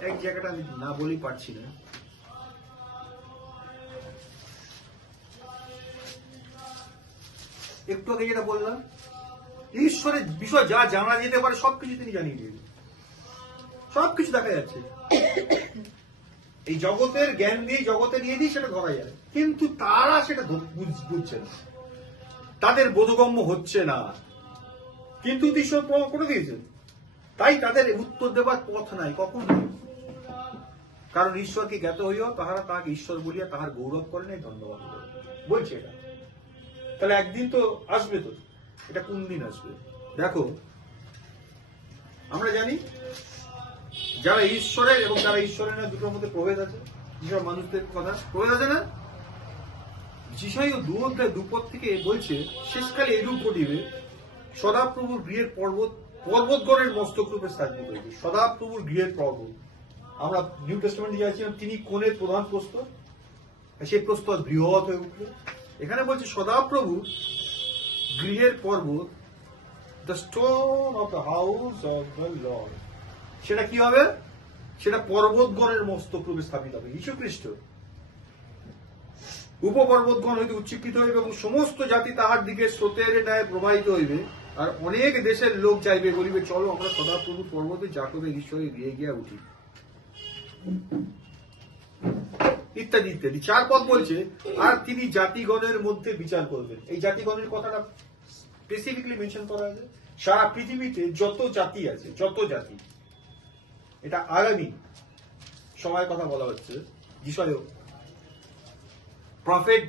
এক জায়গাটা আমি না বলেই পারছি না। একটু আগে যেটা বললাম, ঈশ্বরের বিষয় যা জানা যেতে পারে সবকিছু তিনি জানিয়ে দিয়েছেন, সবকিছু দেখা যাচ্ছে। এই জগতের জ্ঞান দিয়ে, জগতে নিয়ে দিয়ে সেটা ধরা যায়, কিন্তু তারা সেটা বুঝছে না, তাদের বোধগম্য হচ্ছে না। কিন্তু ঈশ্বর প্রমাণ করে দিয়েছেন, তাই তাদের উত্তর দেবার পথ নাই, কখন নাই। কারণ ঈশ্বরকে জ্ঞাত হইয়াও তাহারা তাহাকে ঈশ্বর বলিয়া তাহার গৌরব করে নাই, ধন্যবাদ করে বলছে। এটা তাহলে একদিন তো আসবে, তো এটা কোন দিন আসবে? দেখো, আমরা জানি যারা ঈশ্বরের এবং যারা ঈশ্বরের না, দুটোর মধ্যে প্রভেদ আছে। যেসব মানুষদের কথা প্রভেদ আছে না, যিশাইও 2:2 থেকে বলছে, শেষকালে এরূপ ঘটিবে, সদাপ্রভুর গৃহের পর্বতগণের মস্তক রূপে স্থাপিত হইবে। সদাপ্রভুর গৃহের পর্বত, আমরা নিউ টেস্টামেন্টে যাচ্ছিলাম, তিনি কোণের প্রধান প্রস্তর, সেই প্রস্তর বৃহৎ হয়ে উঠবে। এখানে বলছে সদাপ্রভু গৃহের পর্বত, the stone of the house of the Lord. সেটা কি হবে? সেটা পর্বতগণের মস্তক রূপে স্থাপিত হবে। যীশু খ্রিস্ট উপপর্বতগণ হইতে উচ্চীকৃত হইবে এবং সমস্ত জাতি তাহার দিকে স্রোতের ন্যায় প্রবাহিত হইবে। আর অনেক দেশের লোক চাইবে, বলিবে, চলো আমরা সদাপ্রভু পর্বতে জাকবের ঈশ্বরে গিয়ে গিয়া উঠি, ইত্যাদি ইত্যাদি। 4 পদ বলছে, আর তিনি জাতিগণের মধ্যে বিচার করবেন। এই জাতিগণের কথাটা স্পেসিফিকলি মেনশন করা আছে। সারা পৃথিবীতে যত জাতি আছে, যত জাতি, এটা আগামী সময়ের কথা বলা হচ্ছে। যিশাইও প্রফেট,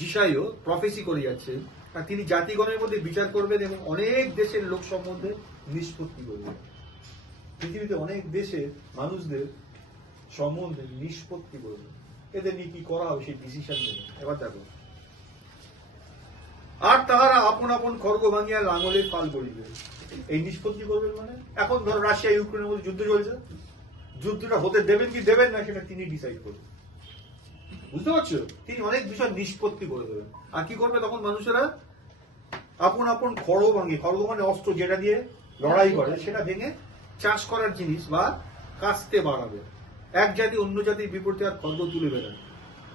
যিশাইও প্রফেসি করে যাচ্ছে, আর তিনি জাতিগণের মধ্যে বিচার করবেন এবং অনেক দেশের লোক সম্বন্ধে নিষ্পত্তি করবেন। পৃথিবীতে অনেক দেশের মানুষদের সম্বন্ধে নিষ্পত্তি করবেন, এদের নিয়ে কি করা হবে সেই ডিসিশন নেবে। এবার দেখো, আর তাহারা আপন আপন খড়গ ভাঙিয়া লাঙলের ফাল করিবে। এই নিষ্পত্তি করবেন মানে, এখন ধরো রাশিয়া ইউক্রেনের মধ্যে যুদ্ধ চলছে, যুদ্ধটা হতে দেবেন কি দেবেন না সেটা তিনি ডিসাইড করবেন। বুঝতে পারছো? তিনি অনেক বিষয় নিষ্পত্তি করে দেবেন। আর কি করবে তখন মানুষেরা? আপন আপন খড়গ ভাঙে, খড়গ মানে অস্ত্র যেটা দিয়ে লড়াই করে, সেটা ভেঙে চাষ করার জিনিস বা কাস্তে বাড়াবে। এক জাতি অন্য জাতির বিপরীতে আর খড়গ তুলিবে না,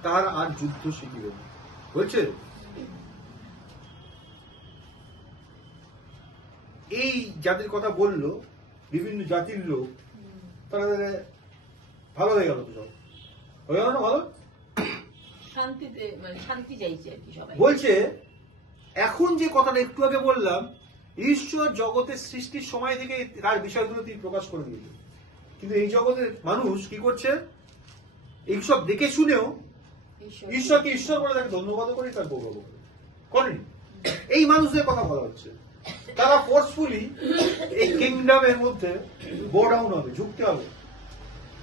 তাহারা আর যুদ্ধ শিখিবে না। হয়েছে? এই জাতির কথা বললো, বিভিন্ন জাতির লোক, তারা ভালো হয়ে গেল, তো সব হয়ে গেল না? ভালো শান্তিতে, মানে শান্তি চাইছে আর কি সবাই। বলছে এখন যে কথাটা একটু আগে বললাম, ঈশ্বর জগতের সৃষ্টির সময় থেকে তার বিষয়গুলো তিনি প্রকাশ করে দিয়েছে, কিন্তু এই জগতের মানুষ কি করছে? এইসব দেখে শুনেও ঈশ্বরকে ঈশ্বর বলে তাকে ধন্যবাদ করি, তার গৌরব করেনি। এই মানুষদের কথা বলা হচ্ছে, তারা ফোর্সফুলি এই কিংডমের মধ্যে গো ডাউন হবে, ঝুঁকতে হবে,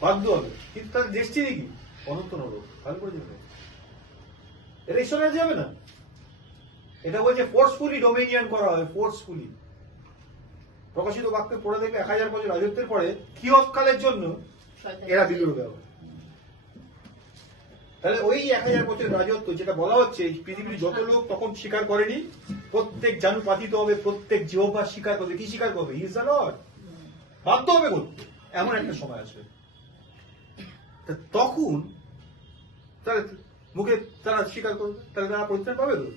বাধ্য হবে, কিন্তু তাদের ডেস্টিনি কি? অনন্ত নরক ভালো করে যাবে, এটা ঈশ্বরের যাবে না। এটা বলছে ফোর্সফুলি ডোমিনিয়ন করা হয়, ফোর্সফুলি। প্রকাশিত বাক্যে পড়ে দেখবে 1000 বছর রাজত্বের পরে কিয়ৎকালের জন্য এরা বিদ্রোহ হবে। তাহলে ওই 1000 বছর রাজত্ব যেটা বলা হচ্ছে, পৃথিবীর যত লোক তখন স্বীকার করেনি, প্রত্যেক জানু পাতিত হবে, প্রত্যেক জিহ্বা স্বীকার করবে। কি স্বীকার করবে? He is the Lord. বাধ্য হবে করতে, এমন একটা সময় আসবে। তখন তাহলে মুখে তারা স্বীকার করবে, তাহলে তারা পরিত্রাণ পাবে তো।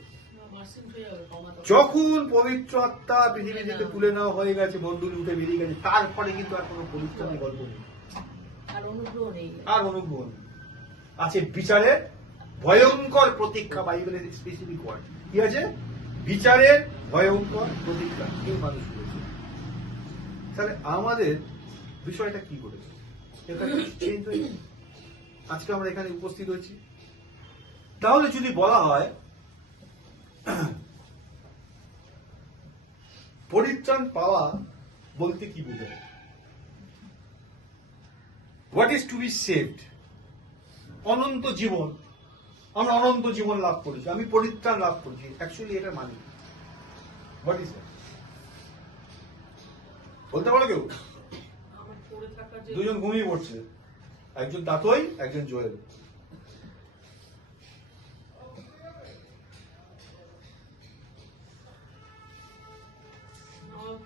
যখন পবিত্র আত্মা পৃথিবী থেকে তুলে নেওয়া হয়ে গেছে, মন্ডলী উঠে বেরিয়ে গেছে, তারপরে কিন্তু আর কোনো পরিত্রাণের গল্প নেই, আর অনুগ্রহ নেই। আছে বিচারের ভয়ঙ্কর প্রতীক্ষা। বাইবেলের স্পেসিফিক ওয়ার্ড কি আছে? বিচারের ভয়ঙ্কর প্রতীক্ষা। কেউ মানুষ করেছে। তাহলে আমাদের বিষয়টা কি করেছে? চেঞ্জ হয়ে আজকে আমরা এখানে উপস্থিত হয়েছি। তাহলে যদি বলা হয় পরিত্রাণ পাওয়া বলতে কি বোঝায়? What is to be saved? অনন্ত জীবন, আমরা অনন্ত জীবন লাভ করেছি, আমি পরিত্রাণ লাভ করেছি। অ্যাকচুয়ালি এটা মানে হোয়াট ইজ দ্যাট? বলতে পারো কেউ? দুজন ঘুমিয়ে পড়ছে, একজন দাতই, একজন জোয়েল।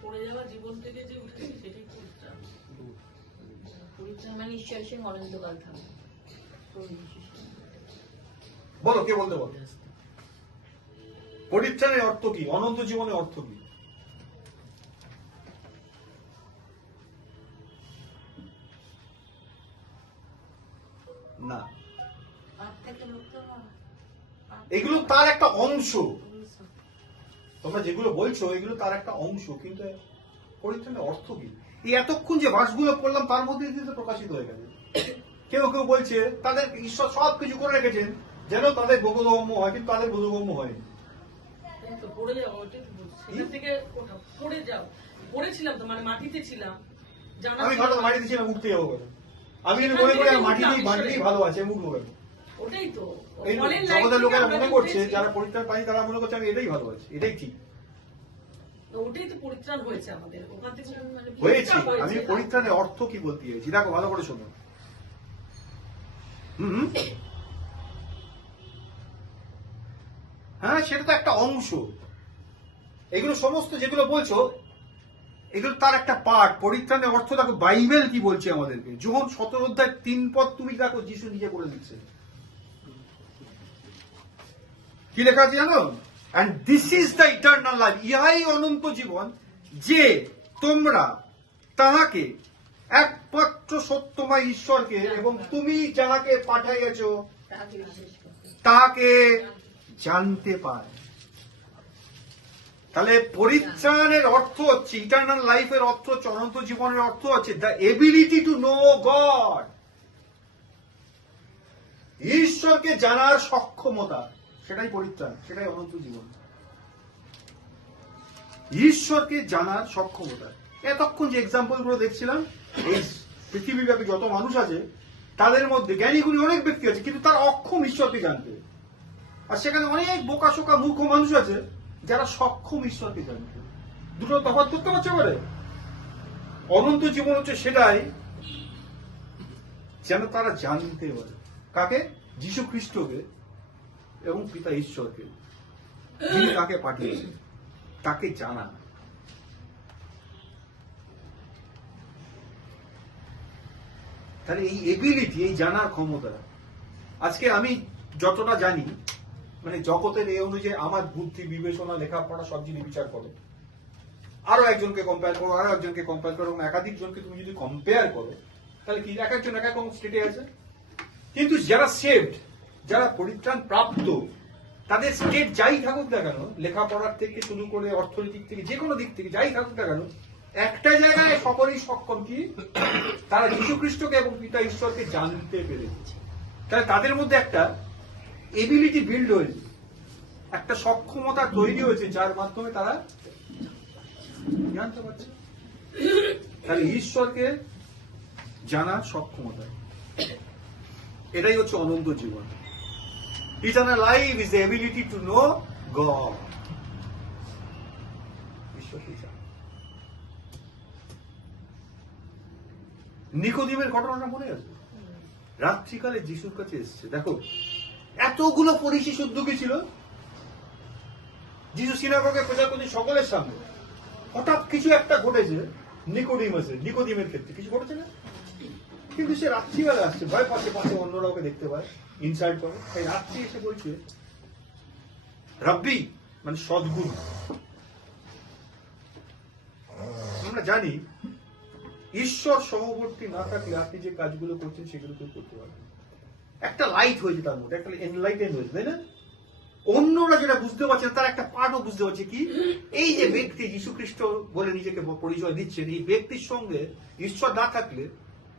পড়ে যাওয়া জীবন থেকে যে উঠেছে সেটাই পরিত্রাণ। পরিত্রাণ মানে ঈশ্বরের সঙ্গে অনন্তকাল থাকবে। বলো, কে বলতে বলো? পরিত্রাণের অর্থ কি? অনন্ত জীবনের অর্থ কি? না, এগুলো তার একটা অংশ। তোমরা যেগুলো বলছো এগুলো তার একটা অংশ, কিন্তু পরিত্রাণের অর্থ কি? এই এতক্ষণ যে ভাষগুলো পড়লাম তার মধ্যে দিয়ে প্রকাশিত হয়ে গেছে। কেউ কেউ বলছে তাদের ঈশ্বর সবকিছু করে রেখেছেন যেন তাদের বোধগম্য হয়, কিন্তু তাদের বোধগম্য হয়নি। পড়ে যাও, সেখান থেকে পড়ে যাও। পড়েছিলাম তো, মানে মাটিতে ছিলাম। আমি হঠাৎ মাটিতে ছিলাম, উঠতে যাবো কেন? আমি মনে করি মাটিতেই ভালো আছে, মুখ কেন? ওটাই তো জগতের লোকেরা মনে করছে, যারা পরিত্রাণ পাই তারা মনে করছে আমি এটাই ভালো আছি, এটাই ঠিক। ওটাই তো পরিত্রাণ হয়েছে আমাদের ওখান থেকে। হয়েছে, আমি পরিত্রাণের অর্থ কি বলতে চাইছি দেখো, ভালো করে শোনো। হ্যাঁ, সেটা তো একটা অংশ। এগুলো সমস্ত যেগুলো বলছো এগুলো তার একটা পার্ট। পরিত্রাণের অর্থ দেখো বাইবেল কি বলছে আমাদেরকে। যখন 17 অধ্যায় 3 পদ তুমি দেখো, যিশু নিজে বলে দিচ্ছে। কি লেখা আছে জানো? And this is the eternal life, ইহাই অনন্ত জীবন, যে তোমরা তাহাকে একমাত্র সত্যময় ঈশ্বরকে এবং তুমি যাহাকে পাঠাইয়াছ তাহাকে জানতে পায়। তাহলে পরিত্রাণের অর্থ হচ্ছে, ইটারনাল লাইফের অর্থ হচ্ছে, অনন্ত জীবনের অর্থ হচ্ছে the ability to know God. ঈশ্বরকে জানার সক্ষমতা, সেটাই পরিত্রাণ, সেটাই অনন্ত জীবন। ঈশ্বরকে জানার সক্ষমতা। এতক্ষণ যে এক্সাম্পল গুলো দেখছিলাম, এই পৃথিবীব্যাপী যত মানুষ আছে তাদের মধ্যে জ্ঞানীগুলি অনেক ব্যক্তি আছে, কিন্তু তার অক্ষম ঈশ্বরকে জানতে। আর সেখানে অনেক বোকাশোকা মূর্খ মানুষ আছে যারা সক্ষম ঈশ্বরকে জানতে। দুটো তফাৎ করতে পারছে পারে? অনন্ত জীবন হচ্ছে সেটাই যেন তারা জানতে পারে। কাকে? যীশু খ্রিস্টকে এবং পিতা ঈশ্বরকে, যিনি তাকে পাঠিয়েছেন, তাকে জানা। তাহলে এই এবিলিটি, এই জানার ক্ষমতা, আজকে আমি যতটা জানি, মানে জগতের এই অনুযায়ী আমার বুদ্ধি, বিবেচনা, লেখাপড়া সব জিনিস বিচার করো, আরো একজনকে কম্পেয়ার করো, আরো একজনকে কম্পেয়ার করো, এবং একাধিক জনকে তুমি যদি কম্পেয়ার করো, তাহলে কি এক একজন এক এক স্টেটে আছে। কিন্তু যারা সেভড, যারা পরিত্রাণ প্রাপ্ত, তাদের স্টেট যাই থাকুক না কেন, লেখাপড়ার থেকে শুরু করে অর্থনৈতিক থেকে যে কোনো দিক থেকে যাই থাকুক না কেন, একটা জায়গায় সকলেই সক্ষম কি? তারা যীশু খ্রিস্টকে এবং পিতা ঈশ্বরকে জানতে পেরেছে। তাহলে তাদের মধ্যে একটা এবিলিটি বিল্ড হয়েছে, একটা সক্ষমতা তৈরি হয়েছে, যার মাধ্যমে তারা জানতে পারছে। তাহলে ঈশ্বরকে জানার সক্ষমতা। এটাই হচ্ছে অনন্ত জীবন। Eternal life is the ability to know God. ঈশ্বরকে জানা। নিকোদিমের ঘটনাটা মনে আছে? রাত্রিকালে যিশুর কাছে এসছে, দেখো এতগুলো ফরিসি শুদ্ধকি ছিল, যিশু সিনাগোগে প্রচার করছে সকলের সামনে। হঠাৎ কিছু একটা ঘটেছে নিকোদিমের ক্ষেত্রে কিছু ঘটেছে না? কিন্তু সে রাত্রিবেলা আসছে, ভয় পাচ্ছে, পাশে অন্যরা ওকে দেখতে পায়, ইনসাল্ট করে, তাই রাত্রি এসে বলছে রাব্বি, মানে সদ্গুরু। আমরা জানি ঈশ্বর সহবর্তী না থাকলে আপনি যে কাজগুলো করছেন সেগুলো কেউ করতে পারবেন। একটা লাইট হয়েছে তার মধ্যে, একটা এনলাইটেন হয়েছে, তাই না? অন্যরা যেটা বুঝতে পারছে না তার একটা পার্টও বুঝতে পারছে কি, এই যে ব্যক্তি যীশু খ্রিস্ট বলে নিজেকে পরিচয় দিচ্ছেন, এই ব্যক্তির সঙ্গে ঈশ্বর না থাকলে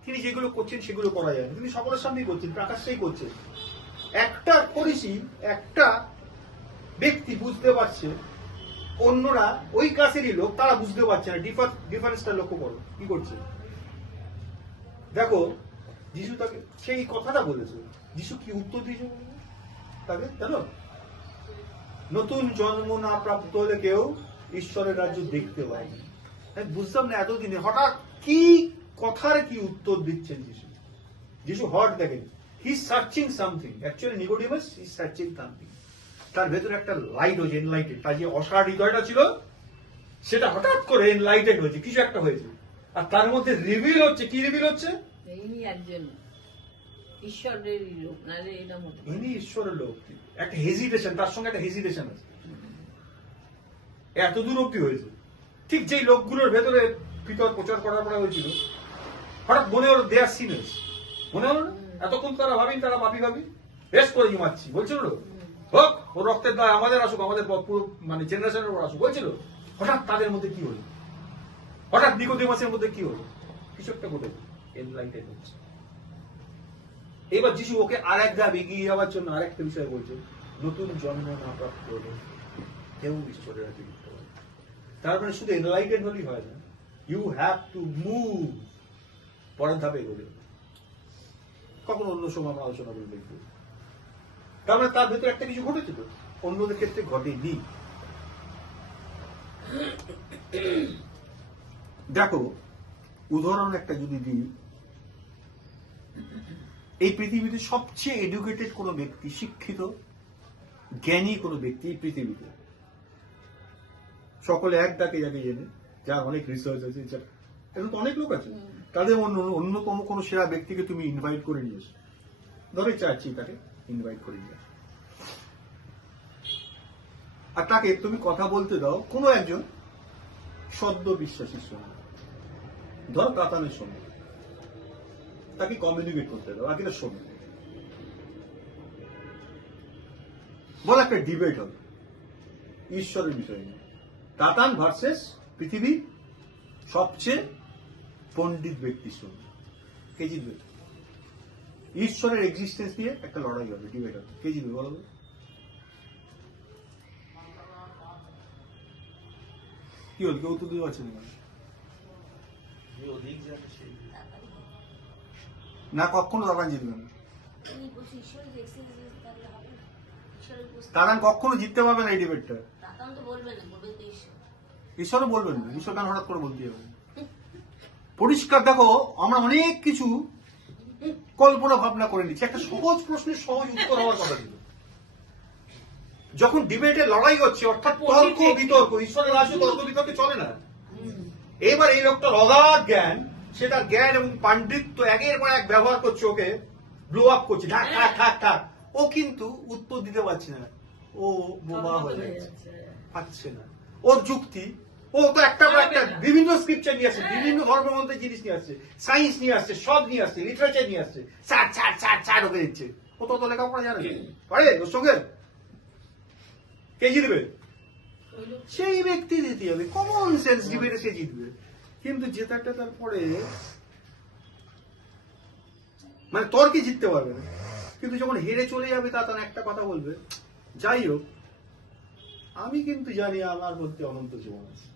তিনি যেগুলো করছেন সেগুলো করা যায় না। তিনি সকলের সামনেই করছেন, প্রকাশ্যেই করছেন। একটা ফরিসি, একটা ব্যক্তি বুঝতে পারছে, অন্যরা ওই ক্লাসেরই লোক, তারা বুঝতে পারছে না। ডিফারেন্সটা লক্ষ্য করো কি করছে। দেখো যিশু তাকে সেই কথাটা বলেছে, যিশু কি উত্তর দিয়েছে তাকে জানো? নতুন জন্ম না প্রাপ্ত হলে কেউ ঈশ্বরের রাজ্য দেখতে পায় না। বুঝতাম না এতদিনে হঠাৎ কি কথার কি উত্তর দিচ্ছেন যিশু। যিশু হট দেখেন, হি সার্চিং সামথিং। অ্যাকচুয়ালি নিকোডিমাস হি সার্চিং সামথিং। তার ভেতরে একটা লাইট হয়েছে, এনলাইটেড। তার যে অসাড় হৃদয়টা ছিল সেটা হঠাৎ করে এনলাইটেড হয়েছে, কিছু একটা হয়েছে। আর তার মধ্যে রিভিল হচ্ছে, কি রিভিল হচ্ছে? ইনি একজন ঈশ্বরের লোক, নাহলে এটা মতো ইনি ঈশ্বরের লোক। একটা হেজিটেশন, তার সঙ্গে একটা হেজিটেশন আছে, এত দূর অব্দি হয়েছে। ঠিক যেই লোকগুলোর ভেতরে ভিতর প্রচার করার পরে হয়েছিল, হঠাৎ মনে হলো দে আর সিনার্স। মনে হলো না? এতক্ষণ তারা ভাবিন তারা পাপি ভাবি, রেস্ট করে জমাচ্ছি বলছিল, হোক ও রক্তের দায় আমাদের আসুক, আমাদের পুরো মানে জেনারেশনের ওপর আসুক বলছিল। হঠাৎ তাদের মধ্যে কি হলো? হঠাৎ নিকোদিমাসের মধ্যে কি হলো? কিছু একটা ঘটেছে, এনলাইটেড হচ্ছে। এবার যিশু ওকে আর এক ধাপ এগিয়ে যাওয়ার জন্য আরেকটা বিষয় বলছে, নতুন জন্ম না প্রাপ্ত হলে কেউ ঈশ্বরের রাজ্যে ঢুকতে পারে। তার মানে শুধু এনলাইটেড হলেই হয় না, ইউ হ্যাভ টু মুভ। পরের ধাপে এগোলে কখন অন্য সময় আমরা আলোচনা করে দেখবো। তার মানে তার ভেতরে একটা কিছু ঘটেছে তো, অন্যদের ক্ষেত্রে ঘটেনি। দেখো উদাহরণ একটা যদি দিই, এই পৃথিবীতে সবচেয়ে এডুকেটেড কোনো ব্যক্তি, শিক্ষিত জ্ঞানী কোনো ব্যক্তি এই পৃথিবীতে, সকলে এক ডাকে যাকে জেনে, যার অনেক রিসার্চ আছে, এরকম অনেক লোক আছে, তাদের অন্যতম কোনো সেরা ব্যক্তিকে তুমি ইনভাইট করে নিয়ে এসো, ধরে চাচ্ছি তাকে ইনভাইট করে নিয়ে আসো, আর তাকে তুমি কথা বলতে দাও কোনো একজন সদ্য বিশ্বাসীর সঙ্গে, ধরো কাতানের সঙ্গে, তাকে কমিউনিকেট করতে দাও, আগে শোনো, বল একটা ডিবেট হবে ঈশ্বরের বিষয় নিয়ে, কাতান ভার্সেস পৃথিবীর সবচেয়ে পণ্ডিত ব্যক্তির সঙ্গে, কে জিতবে? ঈশ্বরের এক্সিস্টেন্স নিয়ে একটা লড়াই হবে, ডিবেট হবে, কে জিতবে বলো? কি হল, কেউ তো দিতে পারছে না, কখনো দাদান জিতবে না। দাদান কখনো জিততে পারবে না এই ডিবেটটা। ঈশ্বরও বলবেন না, ঈশ্বর কেন হঠাৎ করে বলতে হবে? পরিষ্কার দেখো, আমরা অনেক কিছু কল্পনা ভাবনা করে নিচ্ছি, একটা সহজ প্রশ্নের সহজ উত্তর হওয়ার কথা ছিল। যখন ডিবেটে লড়াই হচ্ছে, অর্থাৎ তর্ক বিতর্ক, ঈশ্বরের রাজ্য তর্ক বিতর্কে চলে না। এবার এই লোকটার অগাধ জ্ঞান, সে তার জ্ঞান এবং পাণ্ডিত্য একের পর এক ব্যবহার করছে, ওকে ব্লো আপ করছে, ঠাক ঠাক ঠাক ঠাক। ও কিন্তু উত্তর দিতে পারছে না, ও বোবা হয়ে যাচ্ছে, পাচ্ছে না ওর যুক্তি। ও তো একটা পর একটা বিভিন্ন স্ক্রিপচার নিয়ে আসছে, বিভিন্ন ধর্মের মধ্যে জিনিস নিয়ে আসছে, সায়েন্স নিয়ে আসছে, সব নিয়ে আসছে, লিটারেচার নিয়ে আসছে, ছাড় ছাড় ছাড় ছাড় ওকে দিচ্ছে। ও তো লেখাপড়া জানে পারে, ওর সঙ্গে কে জিতবে? সেই ব্যক্তি দিতে হবে, কমন সেন্স ডিবেটে সে জিতবে। কিন্তু জেতাটা তারপরে মানে তর্কে জিততে পারবে না, কিন্তু যখন হেরে চলে যাবে তা তার একটা কথা বলবে, যাই হোক আমি কিন্তু জানি আমার মধ্যে অনন্ত জীবন আছে,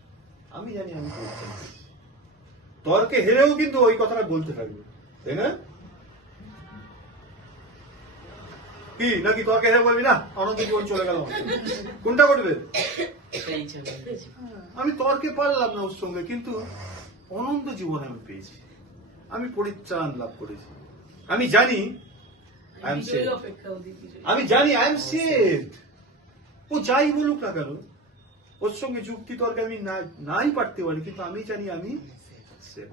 আমি জানি আমি করতে। তর্কে হেরেও কিন্তু ওই কথাটা বলতে থাকবে, তাই না? কি নাকি তোকে হেরে বলবি না অনন্ত জীবন চলে গেল কোনটা করবে? এটাই চলে গেছে। আমি তর্কে পারলাম না ওর সঙ্গে, কিন্তু অনন্ত জীবন আমি পেয়েছি, আমি পরিত্রাণ লাভ করেছি, আমি জানি আই এম সেভ, বিজয়ী অপেক্ষাও বিজয়ী। আমি জানি আই এম সেভ। ও যাই বলুক না কেন, ওর সঙ্গে যুক্তি তর্কে আমি নাই পারতে পারি, কিন্তু আমি জানি আমি save.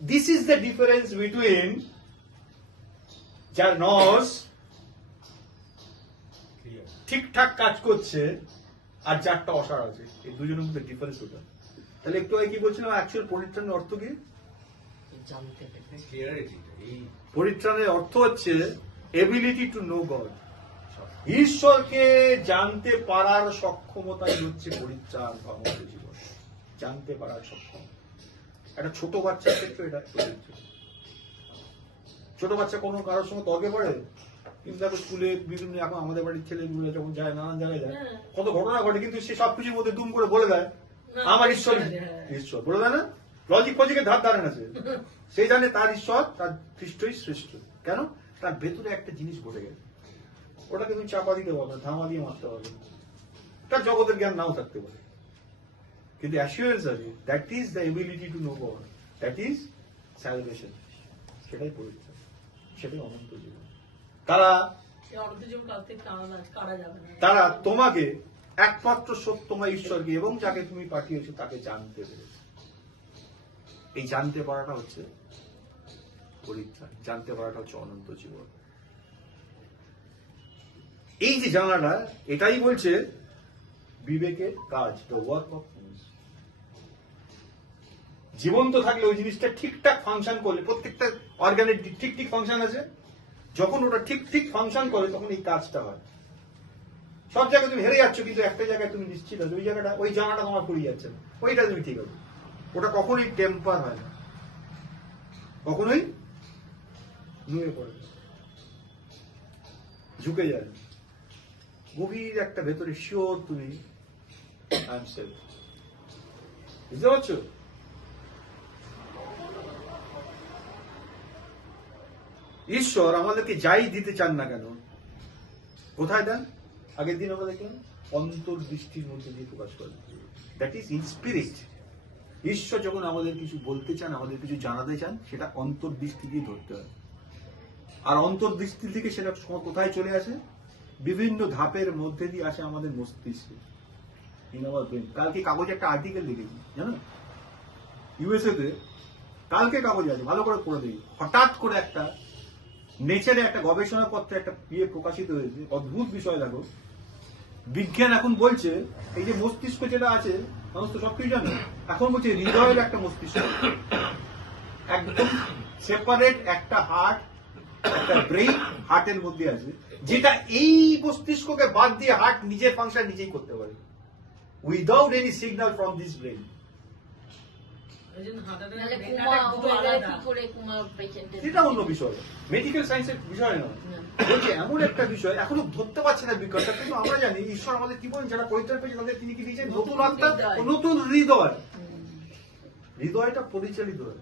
This is the difference between যার নস ঠিকঠাক কাজ করছে আর যারটা অসার আছে, এই দুজনের মধ্যে ডিফারেন্স ওটা। তাহলে একটু আগে কি বলছিলাম, অ্যাকচুয়াল পরিত্রাণের অর্থ কি? জানতে পেরে পরিত্রাণের অর্থ হচ্ছে এবিলিটি টু নো গড, ঈশ্বরকে জানতে পারার সক্ষমতাই হচ্ছে পরিত্রাণ বা অনন্ত জীবন, জানতে পারার সক্ষম। একটা ছোট বাচ্চার ক্ষেত্রে এটা প্রযোজ্য। ছোট বাচ্চা কোনো কারোর সঙ্গে তর্কে পড়ে, কিন্তু দেখো স্কুলে বিভিন্ন, এখন আমাদের বাড়ির ছেলেগুলো যখন যায় নানান জায়গায় যায়, কত ঘটনা ঘটে, কিন্তু সে সবকিছুর মধ্যে দুম করে বলে দেয় আমার ঈশ্বর, ঈশ্বর বলে দেয় না, লজিক ফজিকের ধার ধারে আছে, সেই জানে তার ঈশ্বর, তার খ্রিস্টই শ্রেষ্ঠ। কেন? তার ভেতরে একটা জিনিস ঘটে গেছে, ওটাকে তুমি চাপা দিতে পারবে, ধামা দিয়ে মারতে পারবে, তার জগতের জ্ঞান নাও থাকতে পারে, কিন্তু অ্যাসিওরেন্স আছে, that is the ability to know god, that is salvation, সেটাই পরিত্রাণ, সেটাই অনন্ত জীবন। তারা সে অনন্ত জীবন কাল থেকে কারা যাবে না। তারা তোমাকে একমাত্র সত্যময় ঈশ্বরকে এবং যাকে তুমি পাঠিয়েছো তাকে জানতে পেরেছে। এই জানতে পারাটা হচ্ছে পরিত্রাণ, জানতে পারাটা হচ্ছে অনন্ত জীবন। এই যে জানাটা, এটাই বলছে বিবেকের কাজ, দ্য ওয়ার্ক অফ জীবন্ত থাকলে ওই জিনিসটা ঠিকঠাক ফাংশন করলে, প্রত্যেকটা অর্গানের ঠিক ঠিক ফাংশন আছে, যখন ওটা ঠিক ঠিক ফাংশন করে তখন এই কাজটা হয়। সব জায়গায় তুমি হেরে যাচ্ছ, কিন্তু একটা জায়গায় তুমি নিশ্চিত আছো, ওই জায়গাটা, ওই জানাটা তোমার পড়ে যাচ্ছে না, ওইটা তুমি ঠিক আছে। ওটা কখনোই টেম্পার হয় না, কখনোই নুয়ে পড়ে না, ঝুঁকে যায় না, গভীর একটা ভেতরে শিওর তুমি আই এম সেভ। বুঝতে পারছো? ঈশ্বর আমাদেরকে যাই দিতে চান না কেন, কোথায় দেন? আগের দিন আমরা দেখলাম অন্তর্দৃষ্টির মধ্যে দিয়ে প্রকাশ করেন, দ্যাট ইজ ইন স্পিরিট। ঈশ্বর যখন আমাদের কিছু বলতে চান, আমাদের কিছু জানাতে চান, সেটা অন্তর্দৃষ্টি দিয়ে ধরতে হয়। আর অন্তর্দৃষ্টি থেকে সেটা কোথায় চলে আসে? বিভিন্ন ধাপের মধ্যে দিয়ে আসে আমাদের মস্তিষ্কে, ইন আওয়ার ব্রেন। কালকে কাগজে একটা আর্টিকেল লিখেছি, জানো, ইউএসএ তে কালকে কাগজে আছে, ভালো করে পড়ে দেখি। হঠাৎ করে একটা নেচারে একটা গবেষণাপত্রে একটা প্রকাশিত হয়েছে, অদ্ভুত বিষয়। দেখো, বিজ্ঞান এখন বলছে এই যে মস্তিষ্ক যেটা আছে, মানুষ তো সবকিছু জানে, এখন বলছে হৃদয়ের একটা মস্তিষ্ক, একদম সেপারেট একটা হার্ট, একটা ব্রেইন হার্টের মধ্যে আছে, যেটা এই মস্তিষ্ককে বাদ দিয়ে হার্ট নিজের ফাংশন নিজেই করতে পারে, without any signal from this brain. এটা অন্য বিষয়, মেডিকেল সায়েন্সের বিষয় নয়, বলছে এমন একটা বিষয় এখনো ধরতে পারছে না বিজ্ঞানটা, কিন্তু আমরা জানি ঈশ্বর আমাদের কি বলেন, যারা পরিত্রাণ পেয়েছে তাদের তিনি কি দিয়েছেন? নতুন আত্মা, নতুন হৃদয়, হৃদয়টা পরিচালিত হয়।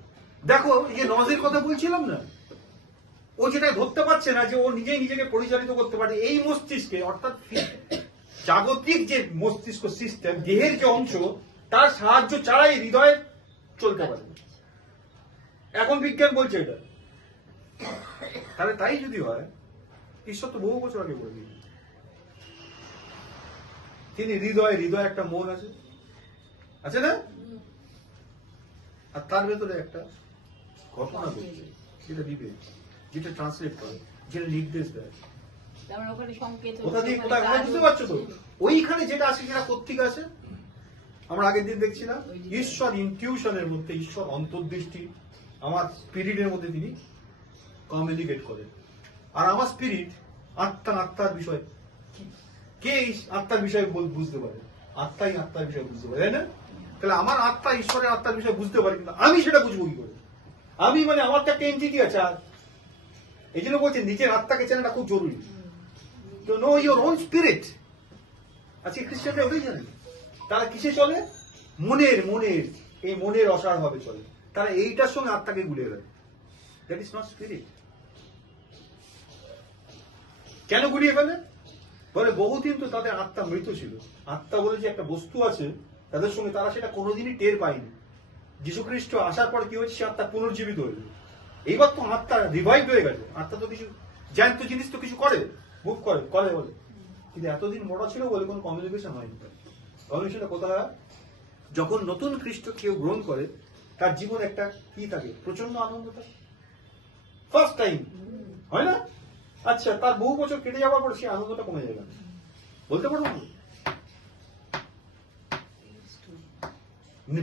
দেখো, এই যে নজের কথা বলছিলাম না, ও যেটা ধরতে পারছে না যে ও নিজেই নিজেকে পরিচালিত করতে পারে, এই মস্তিষ্কে, অর্থাৎ জাগতিক যে মস্তিষ্ক সিস্টেম, দেহের যে অংশ, তার সাহায্য ছাড়াই হৃদয় চলতে পারে। এখন বিজ্ঞান বলছে এটা। তাহলে তাই যদি হয়, ঈশ্বর তো বহু বছর আগে বলে দিয়েছেন, তিনি হৃদয় একটা মন আছে, আছে না? আর তার ভেতরে একটা ঘটনা ঘটছে, যেটা বিবেক, যেটা ট্রান্সলেট করে, যেটা নির্দেশ দেয়। কোথা দিয়ে কোথায়, বুঝতে পারছো তো? ওইখানে যেটা আছে, সেটা কোত্থেকে আছে? আমরা আগের দিন দেখছিলাম ঈশ্বর ইনটিউশনের মধ্যে, ঈশ্বর অন্তর্দৃষ্টি, আমার স্পিরিটের মধ্যে তিনি কমিউনিকেট করেন। আর আমার স্পিরিট আত্মার বিষয়, কে আত্মার বিষয় বুঝতে পারে? আত্মাই আত্মার বিষয় বুঝতে পারে, তাই না? তাহলে আমার আত্মা ঈশ্বরের আত্মার বিষয় বুঝতে পারে, কিন্তু আমি সেটা বুঝবো কি করে? আমি মানে আমার তো একটা এনটিটি আছে, আর এই জন্য বলছেন নিজের আত্মাকে চেনাটা খুব জরুরি। তো নো ইউর ওন স্পিরিট। আজকে খ্রিস্টানরা ওটাই জানেন, তারা কিসে চলে? মনের এই মনের অসার ভাবে চলে, তারা এইটার সঙ্গে আত্মাকে গুলিয়ে দেয়। That is not spirit. কেন গুলিয়ে ফেলে? বলে বহুদিন তো তাদের আত্মা মৃত ছিল। আত্মা বলে যে একটা বস্তু আছে তাদের সঙ্গে, তারা সেটা কোনোদিনই টের পায়নি। যীশু খ্রিস্ট আসার পর কি হয়েছে, সে আত্মা পুনর্জীবিত হয়েছে। এইবার তো আত্মা রিভাইভ হয়ে গেছে। আত্মা তো কিছু জ্যান্ত জিনিস তো কিছু করে, মুভ করে করে বলে, কিন্তু এতদিন মরা ছিল বলে কোনো কমিউনিকেশন হয়নি। কমিউনিকেশনটা কোথায় হয়? যখন নতুন খ্রিস্ট কেউ গ্রহণ করে, তার জীবন একটা কি থাকে, প্রচন্ড আনন্দ থাকে, ফার্স্ট টাইম, হয় না? আচ্ছা, তার বহু বছর কেটে যাওয়ার পর সেই আনন্দটা কমে যাবে, বলতে পারবো না?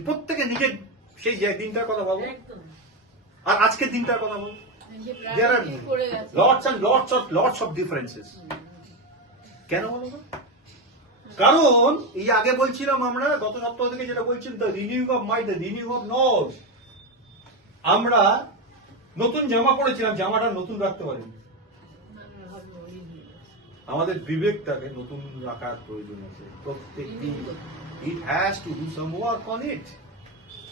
প্রত্যেকে নিজের সেই দিনটার কথা বলবো, একদম। আর আজকের দিনটার কথা বলবো। যে There are প্রাণী করে গেছে। lots of differences. কেন বলো তো? কারণ এই আগে বলছিলাম আমরা গত সপ্তাহ থেকে যেটা বলছিলাম, the renewing of mind, the renewing of knowledge. আমরা নতুন জামা পরেছিলাম, জামাটা নতুন রাখতে পারিনি। আমাদের বিবেকটাকে নতুন রাখার প্রয়োজন আছে প্রত্যেকদিন। It has to do some work on it.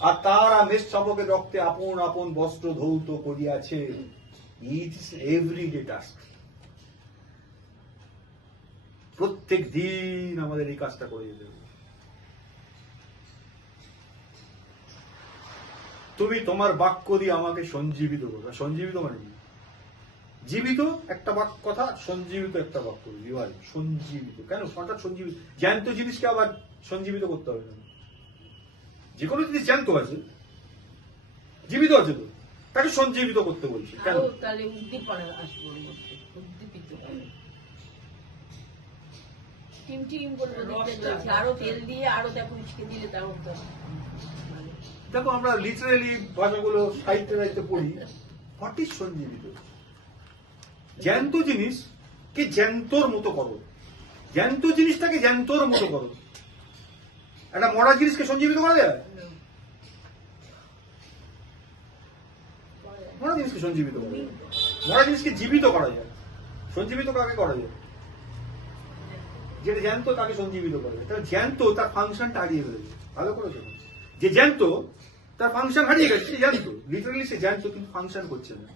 আর তারা মেষ শাবকের রক্তে আপন আপন বস্ত্র ধৌত করিয়াছে। It's everyday task. প্রত্যেক দিন আমাদের এই কাজটা করে যেতে হবে। তুমি তোমার বাক্য দিয়ে আমাকে সঞ্জীবিত করবে। সঞ্জীবিত মানে কি? জীবিত একটা বাক্য কথা, সঞ্জীবিত একটা বাক্য, সঞ্জীবিত। কেন হঠাৎ সঞ্জীবিত? জ্যান্ত জিনিসকে আবার সঞ্জীবিত করতে হবে না। যে কোনো জিনিস জ্যান্ত আছে, জীবিত আছে, তো তাকে সঞ্জীবিত করতে বলছি কেন? আরো তাহলে উদ্দীপনা আসবে ওর মধ্যে, উদ্দীপিত হবে। টিম করবে, দেখতে চলছে, আরো তেল দিয়ে আরো দেখো উচকে দিলে তার মধ্যে। দেখো, আমরা লিটারেলি ভাষাগুলো সাহিত্যে পড়ি। হোয়াট ইজ সঞ্জীবিত? জ্যান্ত জিনিস কে জ্যান্তর মতো করো, জ্যান্ত জিনিসটাকে জ্যান্তর মতো করো। একটা মরা জিনিসকে সঞ্জীবিত করা যায়? মরা জিনিসকে সঞ্জীবিত করা যায়, মরা জিনিসকে জীবিত করা যায়। সঞ্জীবিত কাকে করা যায়? যেটা জ্যান্ত তাকে সঞ্জীবিত করা যায়। তাহলে জ্যান্ত তার ফাংশনটা হারিয়ে ফেলেছে। ভালো করেছে, যে জ্যান্ত তার ফাংশন হারিয়ে গেছে, সে জ্যান্ত, লিটারালি সে জ্যান্ত, কিন্তু ফাংশন করছে না।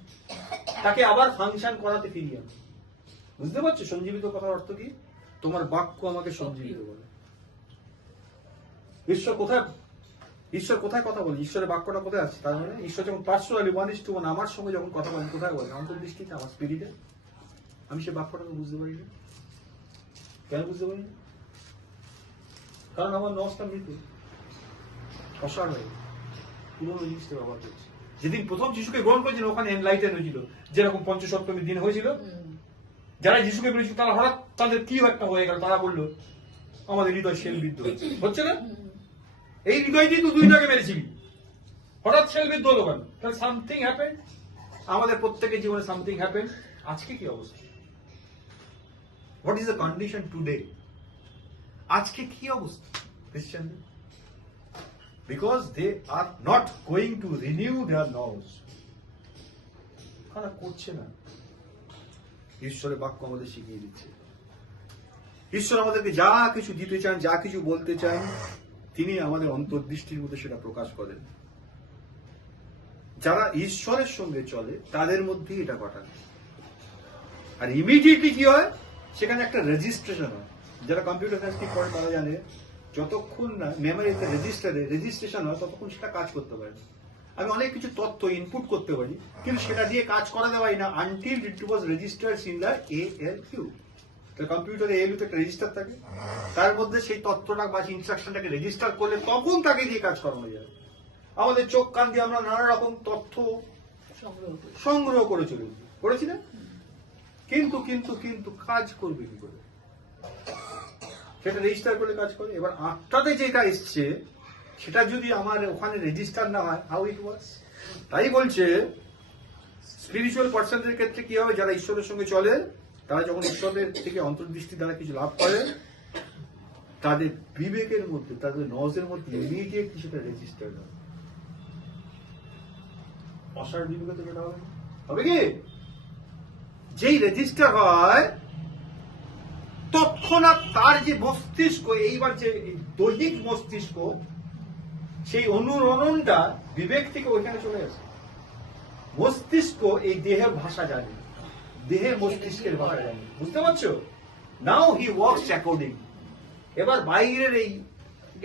তাকে আবার ফাংশন করাতে ফিরিয়ে আনো। বুঝতে পারছো সঞ্জীবিত কথার অর্থ কি? তোমার বাক্য আমাকে সঞ্জীবিত করে। ঈশ্বর কোথায় কথা বলে? ঈশ্বরের বাক্যটা কোথায় আছে? তার মানে ঈশ্বর যখন পার্সোনালি 1:1 আমার সঙ্গে যখন কথা বলেন, কোথায় বলেন? অন্তর্দৃষ্টিতে, আমার স্পিরিটে। আমি সে বাক্যটাকে বুঝতে পারি না। কেন বুঝতে পারি না? কারণ আমার নসটা মৃত, অসার হয়ে পুরোনো জিনিসটা ব্যবহার করছে। যেদিন প্রথম যিশুকে গ্রহণ করেছিল, ওখানে এনলাইটেন হয়েছিল, যেরকম পঞ্চসপ্তমীর দিন হয়েছিল। যারা যিশুকে পেয়েছিল তারা হঠাৎ তাদের কি একটা হয়ে গেল, তারা বললো আমাদের হৃদয় শেলবিদ্ধ হচ্ছে না। এই হৃদয় দিয়ে তুই দুইটাকে মেরেছিলি, হঠাৎ শেলবিদ্ধ হলো কেন? তাহলে সামথিং হ্যাপেন। আমাদের প্রত্যেকের জীবনে সামথিং হ্যাপেন। আজকে কি অবস্থা? What is the condition today? আজকে কি অবস্থা খ্রিস্টানদের? Because they are not going to renew their knowledge. তারা করছে না। ঈশ্বরের বাক্য আমাদের শিখিয়ে দিচ্ছে। ঈশ্বর আমাদেরকে যা কিছু দিতে চান, যা কিছু বলতে চান, তিনি আমাদের অন্তর্দৃষ্টির মধ্যে সেটা প্রকাশ করেন। যারা ঈশ্বরের সঙ্গে চলে তাদের মধ্যেই এটা ঘটায়। আর ইমিডিয়েটলি কি হয়? সেখানে একটা রেজিস্ট্রেশন হয়। যারা কম্পিউটার সায়েন্স পড়ে তারা জানে, যতক্ষণ না মেমোরিতে রেজিস্ট্রেশন হয় ততক্ষণ সেটা কাজ করতে পারে না। আমি অনেক কিছু তথ্য ইনপুট করতে পারি, কিন্তু সেটা দিয়ে কাজ করা দেওয়াই না until it was registered in the ALU। কম্পিউটারে ALU তে একটা রেজিস্টার থাকে, তার মধ্যে সেই তথ্যটা বা ইনস্ট্রাকশনটাকে রেজিস্টার করলে তখন তাকে দিয়ে কাজ করানো যায়। আমাদের চোখ কান দিয়ে আমরা নানা রকম তথ্য সংগ্রহ করে চলেছি, করেছি না? কিন্তু কিন্তু কিন্তু কাজ করবে কি করে? সেটা রেজিস্টার করে কাজ করে। এবার আত্মাতে যেটা এসছে সেটা যদি আমার ওখানে রেজিস্টার না হয়, হাউ ইট ওয়াজ? তাই বলছে স্পিরিচুয়াল পার্সনদের ক্ষেত্রে কি হবে? যারা ঈশ্বরের সঙ্গে চলে, তারা যখন ঈশ্বরের থেকে অন্তর্দৃষ্টি দ্বারা কিছু লাভ করে, তাদের বিবেকের মধ্যে, তাদের নজের মধ্যে ইমিডিয়েটলি সেটা রেজিস্টার হয়। অসার বিবেকে যেটা হবে, হবে কি? যেই রেজিস্টার হয় তৎক্ষণাৎ তার যে মস্তিষ্ক, এইবার যে দৈহিক মস্তিষ্ক, সেই অনুরণনটা বিবেক থেকে ওইখানে চলে আসে। মস্তিষ্ক এই দেহের ভাষা জানে, দেহের মস্তিষ্কের ভাষা জানে, বুঝতে পারছো? নাও হি ওয়ার্কস অ্যাকর্ডিং। এবার বাইরের এই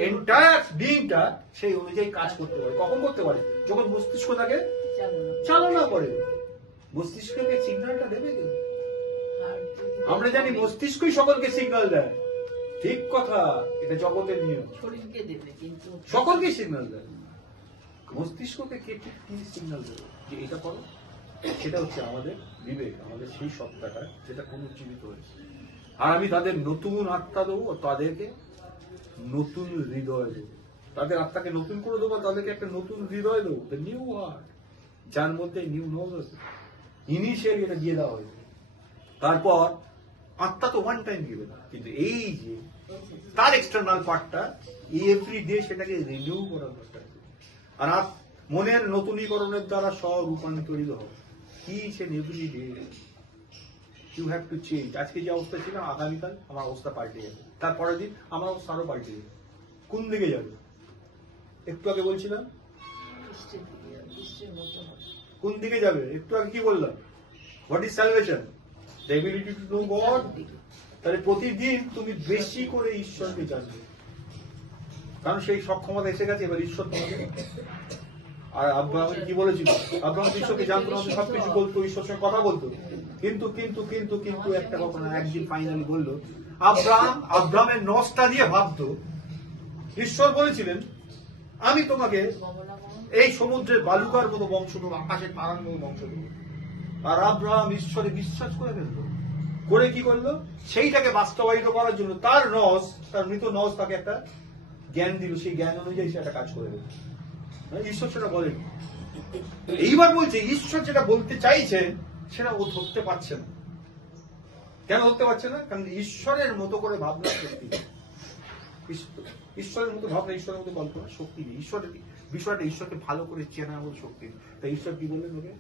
এন্টায়ার বিংটা সেই অনুযায়ী কাজ করতে পারে। কখন করতে পারে? যখন মস্তিষ্ক তাকে চালনা করে। মস্তিষ্ককে সিগন্যালটা দেবে কে? আমরা জানি মস্তিষ্কই সকলকে সিগন্যাল দেয়, ঠিক কথা, এটা জগতের নিয়ম। শরীরকে দেবে কিন্তু সকলকে সিগন্যাল দেয়, মস্তিষ্ককে কে ঠিক কি সিগন্যাল দেবে যে এটা করো? সেটা হচ্ছে আমাদের বিবেক, আমাদের সেই সত্তাটা যেটা পুনর্জীবিত হয়েছে। আর আমি তাদের নতুন আত্মা দেবো, তাদেরকে নতুন হৃদয় দেবো, তাদের আত্মাকে নতুন করে দেবো, তাদেরকে একটা নতুন হৃদয় দেবো, নিউ হার্ট, যার মধ্যে নিউ নোজ আছে। ইনিশিয়ালি এটা দিয়ে দেওয়া হয়েছে। তারপর আত্মা তো ওয়ান টাইম দিবে না, কিন্তু এই যে তার এক্সটার্নাল পার্টটা এভরি ডে সেটাকে রিনিউ করার দরকার আছে। আর মনের নতুনীকরণের দ্বারা স্বরূপান্তরিত হবে। Each and every day you have to change. আজকে যে অবস্থা ছিল, আগামীকাল আমার অবস্থা পাল্টে যাবে, তারপরের দিন আমার অবস্থা আরো পাল্টে যাবে। কোন দিকে যাবে? একটু আগে বলছিলাম কোন দিকে যাবে, একটু আগে কি বললাম? What is salvation? The ability to know god. তাহলে প্রতিদিন তুমি বেশি করে ঈশ্বরকে জানবে, কারণ সেই সক্ষমতা এসে গেছে। এবার ঈশ্বর তোমাকে, আর আব্রাহাম কি বলেছিল? আব্রাহাম ঈশ্বরকে জানতো না, সবকিছু বলতো, ঈশ্বরের সঙ্গে কথা বলতো, কিন্তু কিন্তু কিন্তু কিন্তু একটা কথা না, একদিন ফাইনালি বললো, আব্রাহামের নসটা দিয়ে ভাবতো। ঈশ্বর বলেছিলেন আমি তোমাকে এই সমুদ্রের বালুকার মতো বংশ দেবো, আকাশের তারার মতো বংশ দেবো। আর আব্রাহাম ঈশ্বরে বিশ্বাস করে ফেললো। করে কি করলো? সেইটাকে বাস্তবায়িত করার জন্য তার নস, তার মৃত নস তাকে একটা জ্ঞান দিল, সেই জ্ঞান অনুযায়ী সে একটা কাজ করে দিল। ঈশ্বর সেটা বলেন। এইবার বলছে ঈশ্বর যেটা বলতে চাইছেন সেটা ও ধরতে পারছে না। কেন ধরতে পারছে না? কারণ ঈশ্বরের মতো করে ভাবনা শক্তি নেই। ঈশ্বরের মতো ভাবনা, ঈশ্বরের মতো কল্পনা শক্তি নেই। ঈশ্বরের বিষয়টা ঈশ্বরকে ভালো করে চেনা মতো শক্তি নেই। তাই ঈশ্বর কি বললেন ওকে?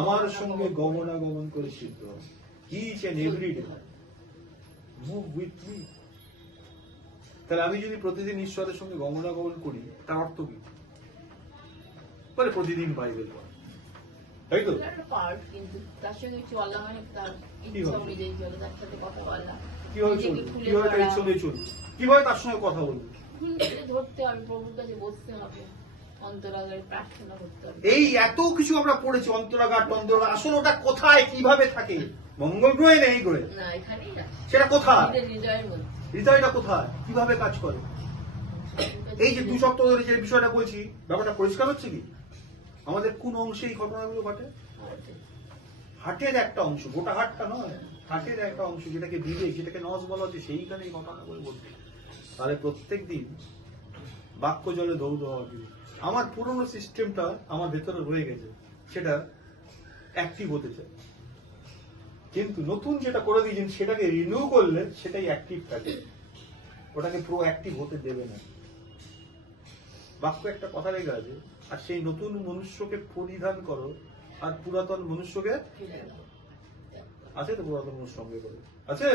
আমার সঙ্গে গমনাগমন করে সিদ্ধ হবে। Each and every day move with me. তাহলে আমি যদি প্রতিদিন ঈশ্বরের সঙ্গে গমনাগমন করি, তার অর্থ কি? বলে প্রতিদিন বাইবেল পড়া, তাই তো? পার্ট, কিন্তু তার সঙ্গে চলা মানে তার ইচ্ছা অনুযায়ী চলে, তার সাথে কথা বলা, কিভাবে চলবে, কিভাবে তার ইচ্ছা অনুযায়ী চলবে, কিভাবে তার সঙ্গে কথা বলবে, ধরতে হবে, প্রভুর কাছে বসতে হবে, অন্তরাগারে প্রার্থনা করতে হবে। এই এত কিছু আমরা পড়েছি, অন্তরাগার টন্তরাগার, আসলে ওটা কোথায় কিভাবে থাকে? মঙ্গল গ্রহে নেই, গ্রহে না, এখানেই না, সেটা কোথায়? হৃদয়ের মধ্যে। হৃদয়টা কোথায়, কিভাবে কাজ করে? এই যে 2 সপ্তাহ ধরে যে বিষয়টা বলছি, ব্যাপারটা পরিষ্কার হচ্ছে কি? আমাদের কোন অংশে এই ঘটনাগুলো ঘটে? হাটের একটা অংশ, গোটা হাটটা নয়, হাটের একটা অংশ, যেটাকে বিবেক, যেটাকে নস বলা হচ্ছে, সেইখানে এই ঘটনাগুলো বলতে। তাহলে প্রত্যেক দিন বাক্য জলে দৌড় দেওয়া হবে। আমার পুরনো সিস্টেমটা আমার ভেতরে রয়ে গেছে, সেটা অ্যাক্টিভ হতে চায়, কিন্তু নতুন যেটা করে দিয়েছেন সেটাকে রিনিউ করলে সেটাই অ্যাক্টিভ থাকে, ওটাকে প্রো অ্যাক্টিভ হতে দেবে না। বাক্য একটা কথা রেখে আছে, আর সেই নতুন মনুষ্যকে পরিধান করো, আর পুরাতন মনুষ্যকে আছে তো, পুরাতন মনুষ্য সঙ্গে করে আছে।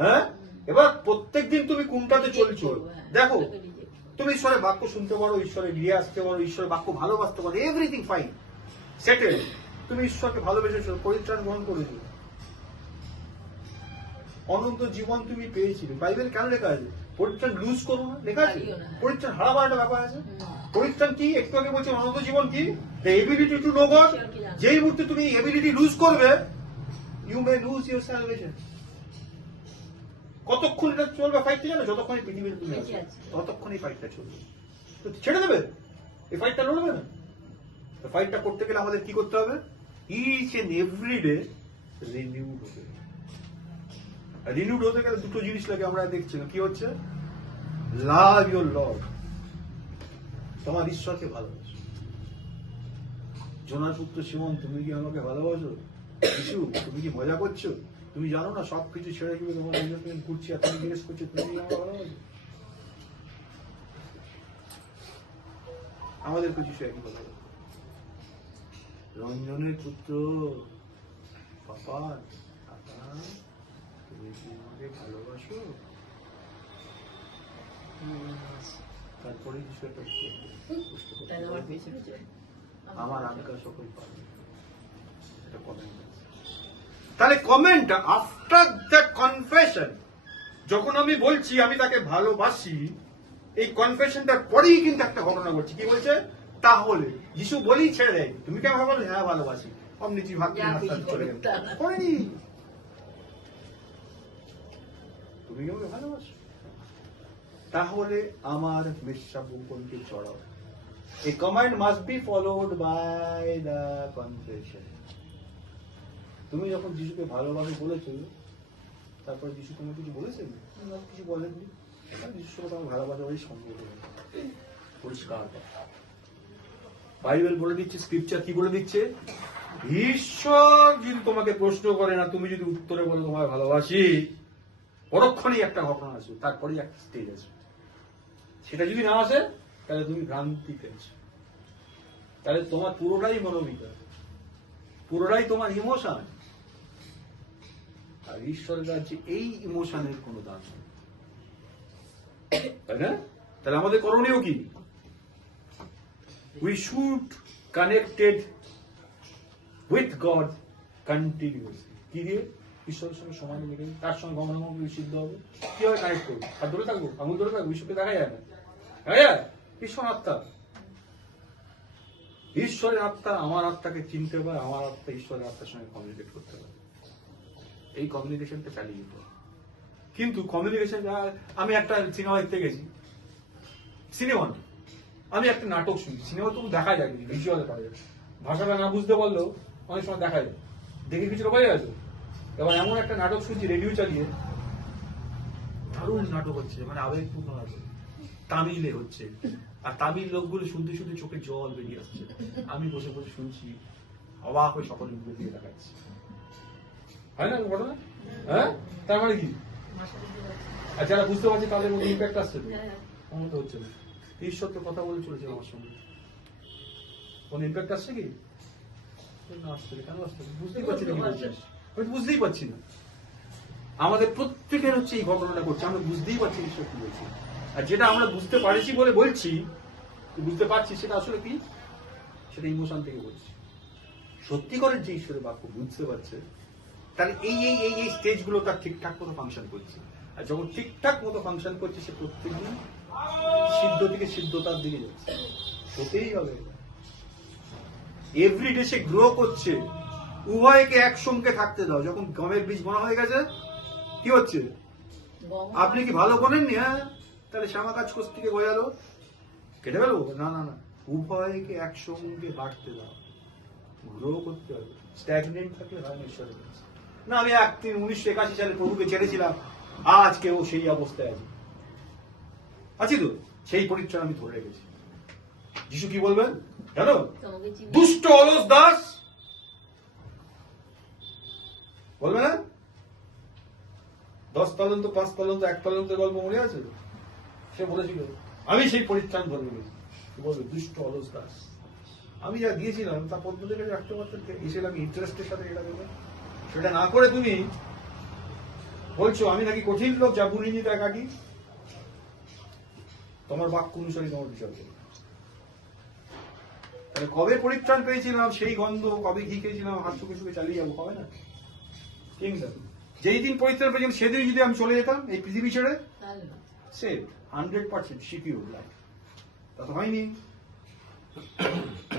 হ্যাঁ, এবার প্রত্যেকদিন তুমি কোনটাতে চলছো দেখো। তুমি ঈশ্বরের বাক্য শুনতে পারো, ঈশ্বরে গিয়ে আসতে পারো, ঈশ্বরের বাক্য ভালোবাসতে পারো, এভরিথিং ফাইন, সেটেল। তুমি ঈশ্বরকে ভালোবেসেছো, পরিত্রাণ গ্রহণ করেছো, অনন্ত জীবন তুমি পেয়েছিলে। বাইবেল কেন লেখা আছে পরিত্রাণ লুজ করো না? লেখা আছে পরিত্রাণ হারাবার একটা ব্যাপার আছে। পরিত্রাণ কি? একটু আগে বলছি অনন্ত জীবন কি? The ability to know God. যেই মুহূর্তে তুমি এবিলিটি লুজ করবে, you may lose your salvation. কতক্ষণ এটা চলবে ফাইটটা জানো? যতক্ষণ পৃথিবীতে তুমি আছো ততক্ষণ এই ফাইটটা চলবে। তো ছেড়ে দেবে? এই ফাইটটা লড়বে না? তো ফাইটটা করতে গেলে আমাদের কি করতে হবে? Each and every day renewed হতে হবে। রিনিউড হতে গেলে 2টো জিনিস লাগে, আমরা দেখছিলাম। কি হচ্ছে? লাভ ইউর লর্ড, তোমার ঈশ্বরকে ভালোবাসো। জোনার পুত্র সিমন, তুমি কি আমাকে ভালোবাসো? যিশু, তুমি কি মজা করছো? তুমি জানো না সবকিছু ছেড়ে গিয়ে তোমার নিজেকে ঘুরছি, আর তুমি জিজ্ঞেস করছো তুমি কি আমাকে ভালোবাসো? আমাদের কিছু একই কথা। রঞ্জনের পুত্র পাপা, তুমি কি আমাকে ভালোবাসো? তারপরে বিষয়টা আমার আজ্ঞা সকল পাবে, এটা কমেন্ট। তাহলে কমেন্ট আফটার দ্য কনফেশন, যখন আমি বলছি আমি তাকে ভালোবাসি, এই কনফেশনটার পরেই কিন্তু একটা ঘটনা ঘটছে। কি বলছে? তাহলে যিশু বলেই ছেড়ে দেয়, তুমি কেন ভাবো? হ্যাঁ ভালোবাসি, অমনি তুই ভাবছি যা নাস্তা কিছু চলে করুক গেল। তা না। করেনি। তুমি কি আমাকে ভালোবাসো? তাহলে আমার মিথ্যাবঙ্কনকে চড়াও। A command must be followed by the confession. তুমি যখন যিশুকে ভালোবাসো বলেছো, তারপরে যিশু তোমাকে কিছু বলেছেন? কিছু বলেননি। যিশুর সাথে আমার ভালোবাসা ওই সম্পর্ক পরিষ্কার। বাইবেল বলে দিচ্ছে, স্ক্রিপচার কি বলে দিচ্ছে? ঈশ্বর যদি তোমাকে প্রশ্ন করে না, তুমি যদি উত্তরে বলো তোমায় ভালোবাসি, পরক্ষণেই একটা ঘটনা আসবে, তারপরেই একটা স্টেজ আসবে। সেটা যদি না আসে তাহলে তুমি ভ্রান্তিতে আছো, তাহলে তোমার পুরোটাই মনোবিকার, পুরোটাই তোমার ইমোশন। আর ঈশ্বরের কাছে এই ইমোশনের কোনো দাম নেই, তাই না? তাহলে আমাদের করণীয় কি? We should connected with god continuously. কি দিয়ে? ঈশ্বরের সঙ্গে সময় লেগে, তার সঙ্গে গমনাগমন সিদ্ধ হবে। কিভাবে কানেক্ট করবো? হাত ধরে থাকবো, আঙুল ধরে থাকবো? ঈশ্বরকে দেখা যায় না, দেখা যায়? ঈশ্বর আত্মা, ঈশ্বরের আত্মা আমার আত্মাকে চিনতে পারে, আমার আত্মা ঈশ্বরের আত্মার সঙ্গে কমিউনিকেট করতে পারে। এই কমিউনিকেশনটা চালিয়ে যেতে হবে। কিন্তু কমিউনিকেশন, আমি একটা সিনেমা দেখতে গেছি, সিনেমা আমি একটা নাটক শুনছি, সিনেমা তো দেখা যায় ভিজুয়াল পারে, ভাষাটা না বুঝতে পারলেও অনেক সময় দেখা যায়, দেখে কিছুটা বোঝা গেছে। এবার এমন একটা নাটক শুনছি রেডিও চালিয়ে, দারুণ নাটক হচ্ছে, মানে আবেগপূর্ণ নাটক, তামিলে হচ্ছে, আর তামিল লোকগুলো শুনতে শুনতে চোখে জল বেরিয়ে আসছে। আমি বসে বসে শুনছি, অবাক হয়ে সকল মুখের দিকে দেখাচ্ছি। হয় না ঘটনা? হ্যাঁ, তার মানে কি? আর যারা বুঝতে পারছে তাদের মধ্যে ইম্প্যাক্ট আসছে, আমার তো হচ্ছে না। ঈশ্বর তো কথা বলে চলেছে আমার সঙ্গে, কোন ইম্প্যাক্ট আসছে কি? আসছে, কেন আসছে? বুঝতেই পারছি না, আমি বুঝতেই পারছি না। আমাদের প্রত্যেকের হচ্ছে এই ঘটনাটা করছে, আমরা বুঝতেই পারছি ঈশ্বর কি বলছে। আর যেটা আমরা বুঝতে পারছি বলে বলছি, বুঝতে পারছি, সেটা আসলে কি? সেটা ইমোশন থেকে বলছি। সত্যি করে যে ঈশ্বরের বাক্য বুঝতে পারছে, তাহলে এই এই এই এই স্টেজগুলো তার ঠিকঠাক মতো ফাংশন করছে। আর যখন ঠিকঠাক মতো ফাংশন করছে, সে প্রত্যেকদিন সিদ্ধ থেকে সিদ্ধতার দিকে যাচ্ছে। হতেই হবে, এভরিডে সে গ্রো করছে। উভয়কে একসঙ্গে থাকতে দাও। যখন গমের বীজ বোনা হয়ে গেছে, কি হচ্ছে? আপনি কি ভালো বোনেননি? হ্যাঁ, তাহলে শ্যামা কাজ কোষ থেকে বোঝালো, কেটে ফেলবো? না না না, উভয়কে একসঙ্গে বাড়তে দাও, গ্রো করতে হবে। স্ট্যাগনেন্ট থাকলে হয় না ঈশ্বরের কাছে। না, আমি 1981 সালে প্রভুকে ছেড়েছিলাম, আজকেও সেই অবস্থায় আছি তো, সেই পরিচয় আমি ধরে রেখেছি। যিশু কি বলবেন জানো? দুষ্ট অলস দাস বলবে না? 10 তদন্ত 5 তদন্ত 1 তদন্তের গল্প মনে আছে? সে বলেছিল আমি সেই পরিত্রাণ ধরে রেখেছি। বলবে দুষ্ট অলস দাস। আমি যা দিয়েছিলাম তা পদ্মদের কাছে রাখতে পারতেন, এসেছিলাম ইন্টারেস্টের সাথে এটা দেবে, সেটা না করে তুমি বলছো আমি নাকি কঠিন লোক, যা বুড়িনি তা কাটি। তোমার বাক্য অনুসারে তোমার বিচার করবে। তাহলে কবে পরিত্রাণ পেয়েছিলাম, সেই গন্ধ কবে ঘি খেয়েছিলাম, হাত শুকে শুকে চালিয়ে যাবো, হবে না। কিংবা যেই দিন পরিত্রাণ পেয়েছিলাম সেদিন যদি আমি চলে যেতাম এই পৃথিবী ছেড়ে, সে 100% সিকিউর লাইফ। তা তো হয়নি।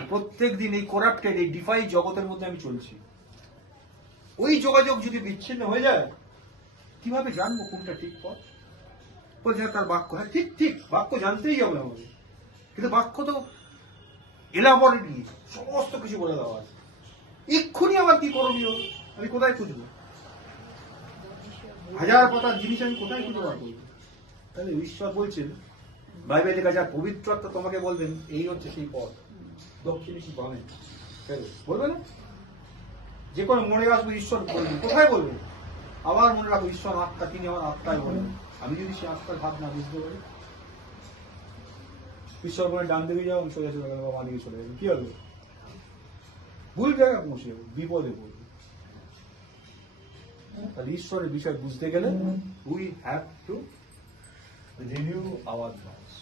প্রত্যেক দিন এই করাপ্টেড, এই ডিফাই জগতের মধ্যে আমি চলছি। ওই যোগাযোগ যদি বিচ্ছিন্ন হয়ে যায়, কিভাবে জানবো কোনটা ঠিক পথ? বলছে তার বাক্য, হ্যাঁ ঠিক ঠিক, বাক্য জানতেই হবে আমাদের, কিন্তু বাক্য তো এলাবরেটলি সমস্ত কিছু বলে দেওয়া আছে। এক্ষুনি আবার কি করণীয়, আমি কোথায় খুঁজবো? 1000 পাতার জিনিস আমি কোথায় খুঁজে বার করবো? তাহলে ঈশ্বর বলছেন, বাইবেলে লেখা, যার পবিত্র আত্মা তোমাকে বলবেন এই হচ্ছে সেই পথ, দক্ষিণে কি বামে, বলবে না? যে কোনো মনে রাখবো ঈশ্বর বলবেন, কোথায় বলবেন? আবার মনে রাখবো ঈশ্বর আত্মা, তিনি আমার আত্মায় বলবেন। আমি যদি সে আত্মার ভাব না বুঝতে পারি, ঈশ্বর বলে ডান দিকে যাও, সোজা চলে গেল, বাবা দিকে চলে গেল, কি হবে? ভুল জায়গায় পৌঁছে যাবো, বিপদে পড়বে। তাহলে ঈশ্বরের বিষয় বুঝতে গেলে we have to renew hour thoughts.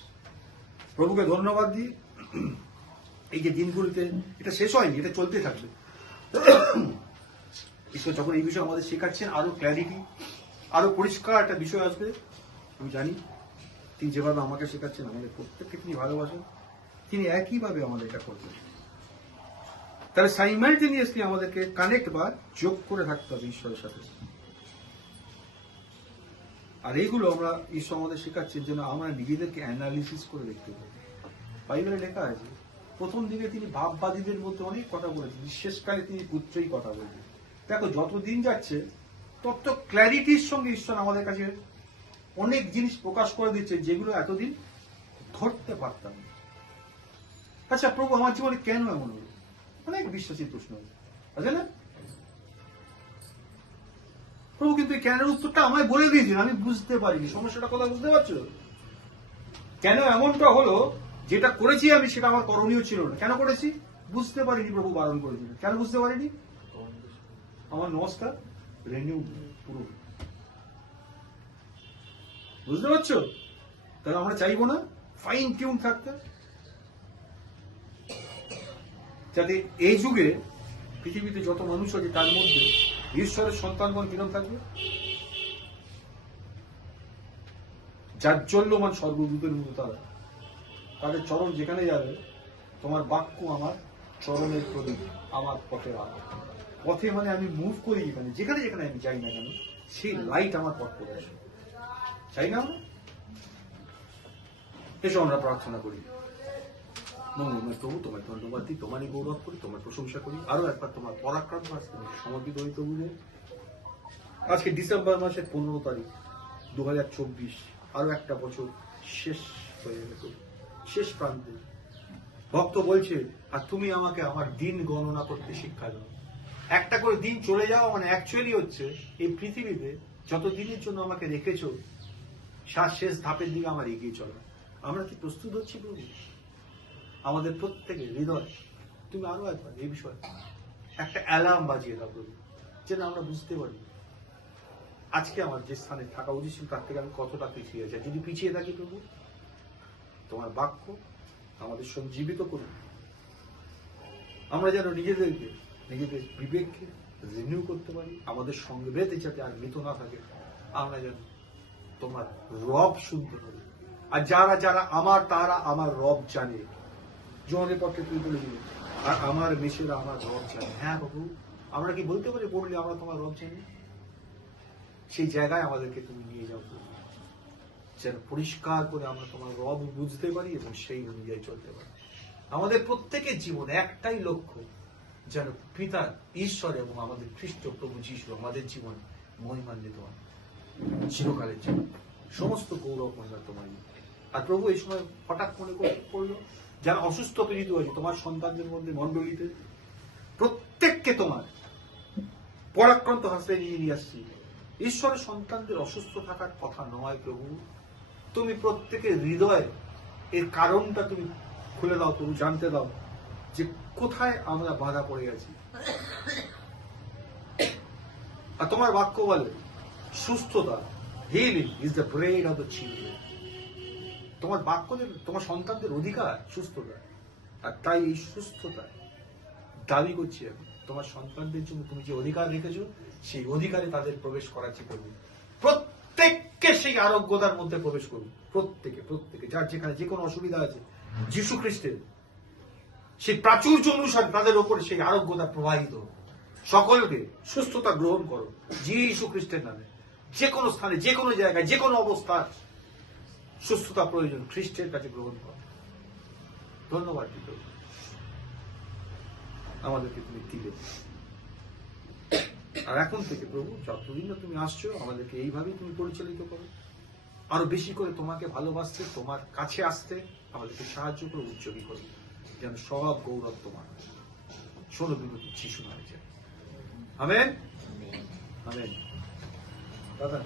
প্রভুকে ধন্যবাদ দিই, এই যে দিনগুলিতে এটা শেষ হয়নি, এটা চলতে থাকবে। ঈশ্বর যখন এই বিষয়ে আমাদের শেখাচ্ছেন, আরো ক্ল্যারিটি, আরো পরিষ্কার একটা বিষয় আসবে। আমি জানি তিনি যেভাবে আমাকে শেখাচ্ছেন, আমাদের প্রত্যেককে তিনি ভালোবাসেন, তিনি একইভাবে আমাদের এটা করবেন। তাহলে সাইমালটেনিয়াসলি আমাদেরকে কানেক্ট বা যোগ করে থাকতে হবে ঈশ্বরের সাথে। আর এইগুলো আমরা ঈশ্বর আমাদের শেখাচ্ছেন যেন আমরা নিজেদেরকে অ্যানালিসিস করে দেখতে পাই। বাইবেলে লেখা আছে, প্রথম দিকে তিনি ভাববাদীদের মধ্যে অনেক কথা বলেছেন, শেষকালে তিনি পুত্রই কথা বলছেন। দেখো, যত দিন যাচ্ছে তত ক্ল্যারিটির সঙ্গে ঈশ্বর আমাদের কাছে অনেক জিনিস প্রকাশ করে দিচ্ছে, যেগুলো এতদিন ধরতে পারতাম না। আচ্ছা প্রভু, আমার জীবনে কেন এমন হলো? অনেক বিশ্বাসী প্রশ্ন আছে না? প্রভু কিন্তু এই কেনের উত্তরটা আমায় বলে দিয়েছেন, আমি বুঝতে পারিনি। সমস্যাটা কথা বুঝতে পারছো? কেন এমনটা হলো, যেটা করেছি আমি সেটা আমার করণীয় ছিল না। কেন করেছি? বুঝতে পারিনি। প্রভু বারণ করেছিলেন। কেন বুঝতে পারিনি? আমার নমস্কার রেনিউ পুরো। বুঝতে পারছো? তাহলে আমরা চাইবো না ফাইন টিউন থাকতে, যাতে এই যুগে পৃথিবীতে যত মানুষ আছে তার মধ্যে ঈশ্বরের সন্তানগণ কিরম থাকবে? জাজ্জল্যমান স্বর্গদূতের মতো তারা, তাদের চরণ যেখানে যাবে, তোমার বাক্য আমার চরণের প্রদীপ, আমার পথের আলো। পথে মানে আমি মুভ করি, যেখানে যেখানে যেখানে আমি যাই না কেন, সেই লাইট আমার পথ প্রদর্শন। চাই না আমরা? এসো আমরা প্রার্থনা করি। মঙ্গলময় প্রভু, তোমার ধন্যবাদ দিই, তোমারই গৌরব করি, তোমার প্রশংসা করি। আরো একবার তোমার পরাক্রান্ত আসতে সমর্পিত হই প্রভু। আজকে ডিসেম্বর মাসের 15 তারিখ 2024, আরো একটা বছর শেষ হয়ে গেল, শেষ প্রান্তে। ভক্ত বলছে, আর তুমি আমাকে আমার দিন গণনা করতে শিক্ষা দাও। একটা করে দিন চলে যাওয়া মানে অ্যাকচুয়ালি হচ্ছে এই পৃথিবীতে যত দিনের জন্য আমাকে রেখেছো, শেষ ধাপের দিকে আমার এগিয়ে চলা। আমরা কি প্রস্তুত হচ্ছি প্রভু? আমাদের প্রত্যেকের হৃদয় তুমি আরো একবার এই বিষয়ে একটা অ্যালার্ম বাজিয়ে দাও প্রভু, যেন আমরা বুঝতে পারি আজকে আমার যে স্থানে থাকা উচিত ছিল তার থেকে আমি কতটা পিছিয়ে যাই। যদি পিছিয়ে থাকি প্রভু, তোমার বাক্য আমাদের সঞ্জীবিত করুন। আমরা যেন নিজেদেরকে, নিজেদের বিবেককে রিনিউ করতে পারি, আমাদের সঙ্গে বেঁধে যাতে আর মৃত না থাকে। আমরা যেন তোমার রব শুনতে পারি। আর যারা যারা আমার, তারা আমার রব জানে। জনের পক্ষে তুই বলেছিলি, আর আমার মেশেরা আমার রব জানে। হ্যাঁ বাবু, আমরা কি বলতে পারি বললে আমরা তোমার রব জানি? সেই জায়গায় আমাদেরকে তুমি নিয়ে যাও, যেন পরিষ্কার করে আমরা তোমার রব বুঝতে পারি এবং সেই অনুযায়ী চলতে পারি। আমাদের প্রত্যেকের জীবনে একটাই লক্ষ্য, যেন পিতা ঈশ্বর এবং আমাদের খ্রিস্ট প্রভু যিশু আমাদের জীবন মহিমান্বিত হয় চিরকালের জন্য। সমস্ত গৌরব মহিমা তোমার। আর প্রভু এই সময় হঠাৎ মনে পড়লো, যারা অসুস্থ পীড়িত হয়েছে তোমার সন্তানদের মধ্যে মন্ডলীতে, প্রত্যেককে তোমার পরাক্রান্ত হাসতে নিয়ে আসছি। ঈশ্বরের সন্তানদের অসুস্থ থাকার কথা নয় প্রভু, তুমি প্রত্যেকের হৃদয়ে এর কারণটা তুমি খুলে দাও প্রভু, জানতে দাও যে কোথায় আমরা বাধা পড়ে গেছি। আর তোমার বাক্য বলে সুস্থতা, healing is the bread of the children. তোমার বাক্যদের, তোমার সন্তানদের অধিকার সুস্থতা, আর তাই এই সুস্থতা দাবি করছি আমি তোমার সন্তানদের জন্য। তুমি যে অধিকার রেখেছো সেই অধিকারে তাদের প্রবেশ করাচ্ছি প্রভু। প্রত্যেককে সেই আরোগ্যতার মধ্যে প্রবেশ করুন, প্রত্যেকে প্রত্যেকে যার যেখানে যে কোনো অসুবিধা আছে, যীশু খ্রিস্টের সেই প্রাচুর্য অনুসারে তাদের ওপর সেই আরোগ্যতা প্রবাহিত। সকলকে সুস্থতা গ্রহণ করো যীশু খ্রিস্টের নামে। যে কোনো স্থানে, যে কোনো জায়গায়, যে কোনো অবস্থা সুস্থতা প্রয়োজন, খ্রিস্টের কাছে গ্রহণ করো। ধন্যবাদ দিতে আমাদেরকে তুমি দিলে। আর এখন থেকে প্রভু যতদিন না তুমি আসছো, আমাদেরকে এইভাবেই তুমি পরিচালিত করো। আরো বেশি করে তোমাকে ভালোবাসতে, তোমার কাছে আসতে আমাদেরকে সাহায্য করো, উদ্যোগী করো, যেন সব গৌরব তোমার। শোনো বিনতি যিশু নামে যায়। Amen, amen. দাদা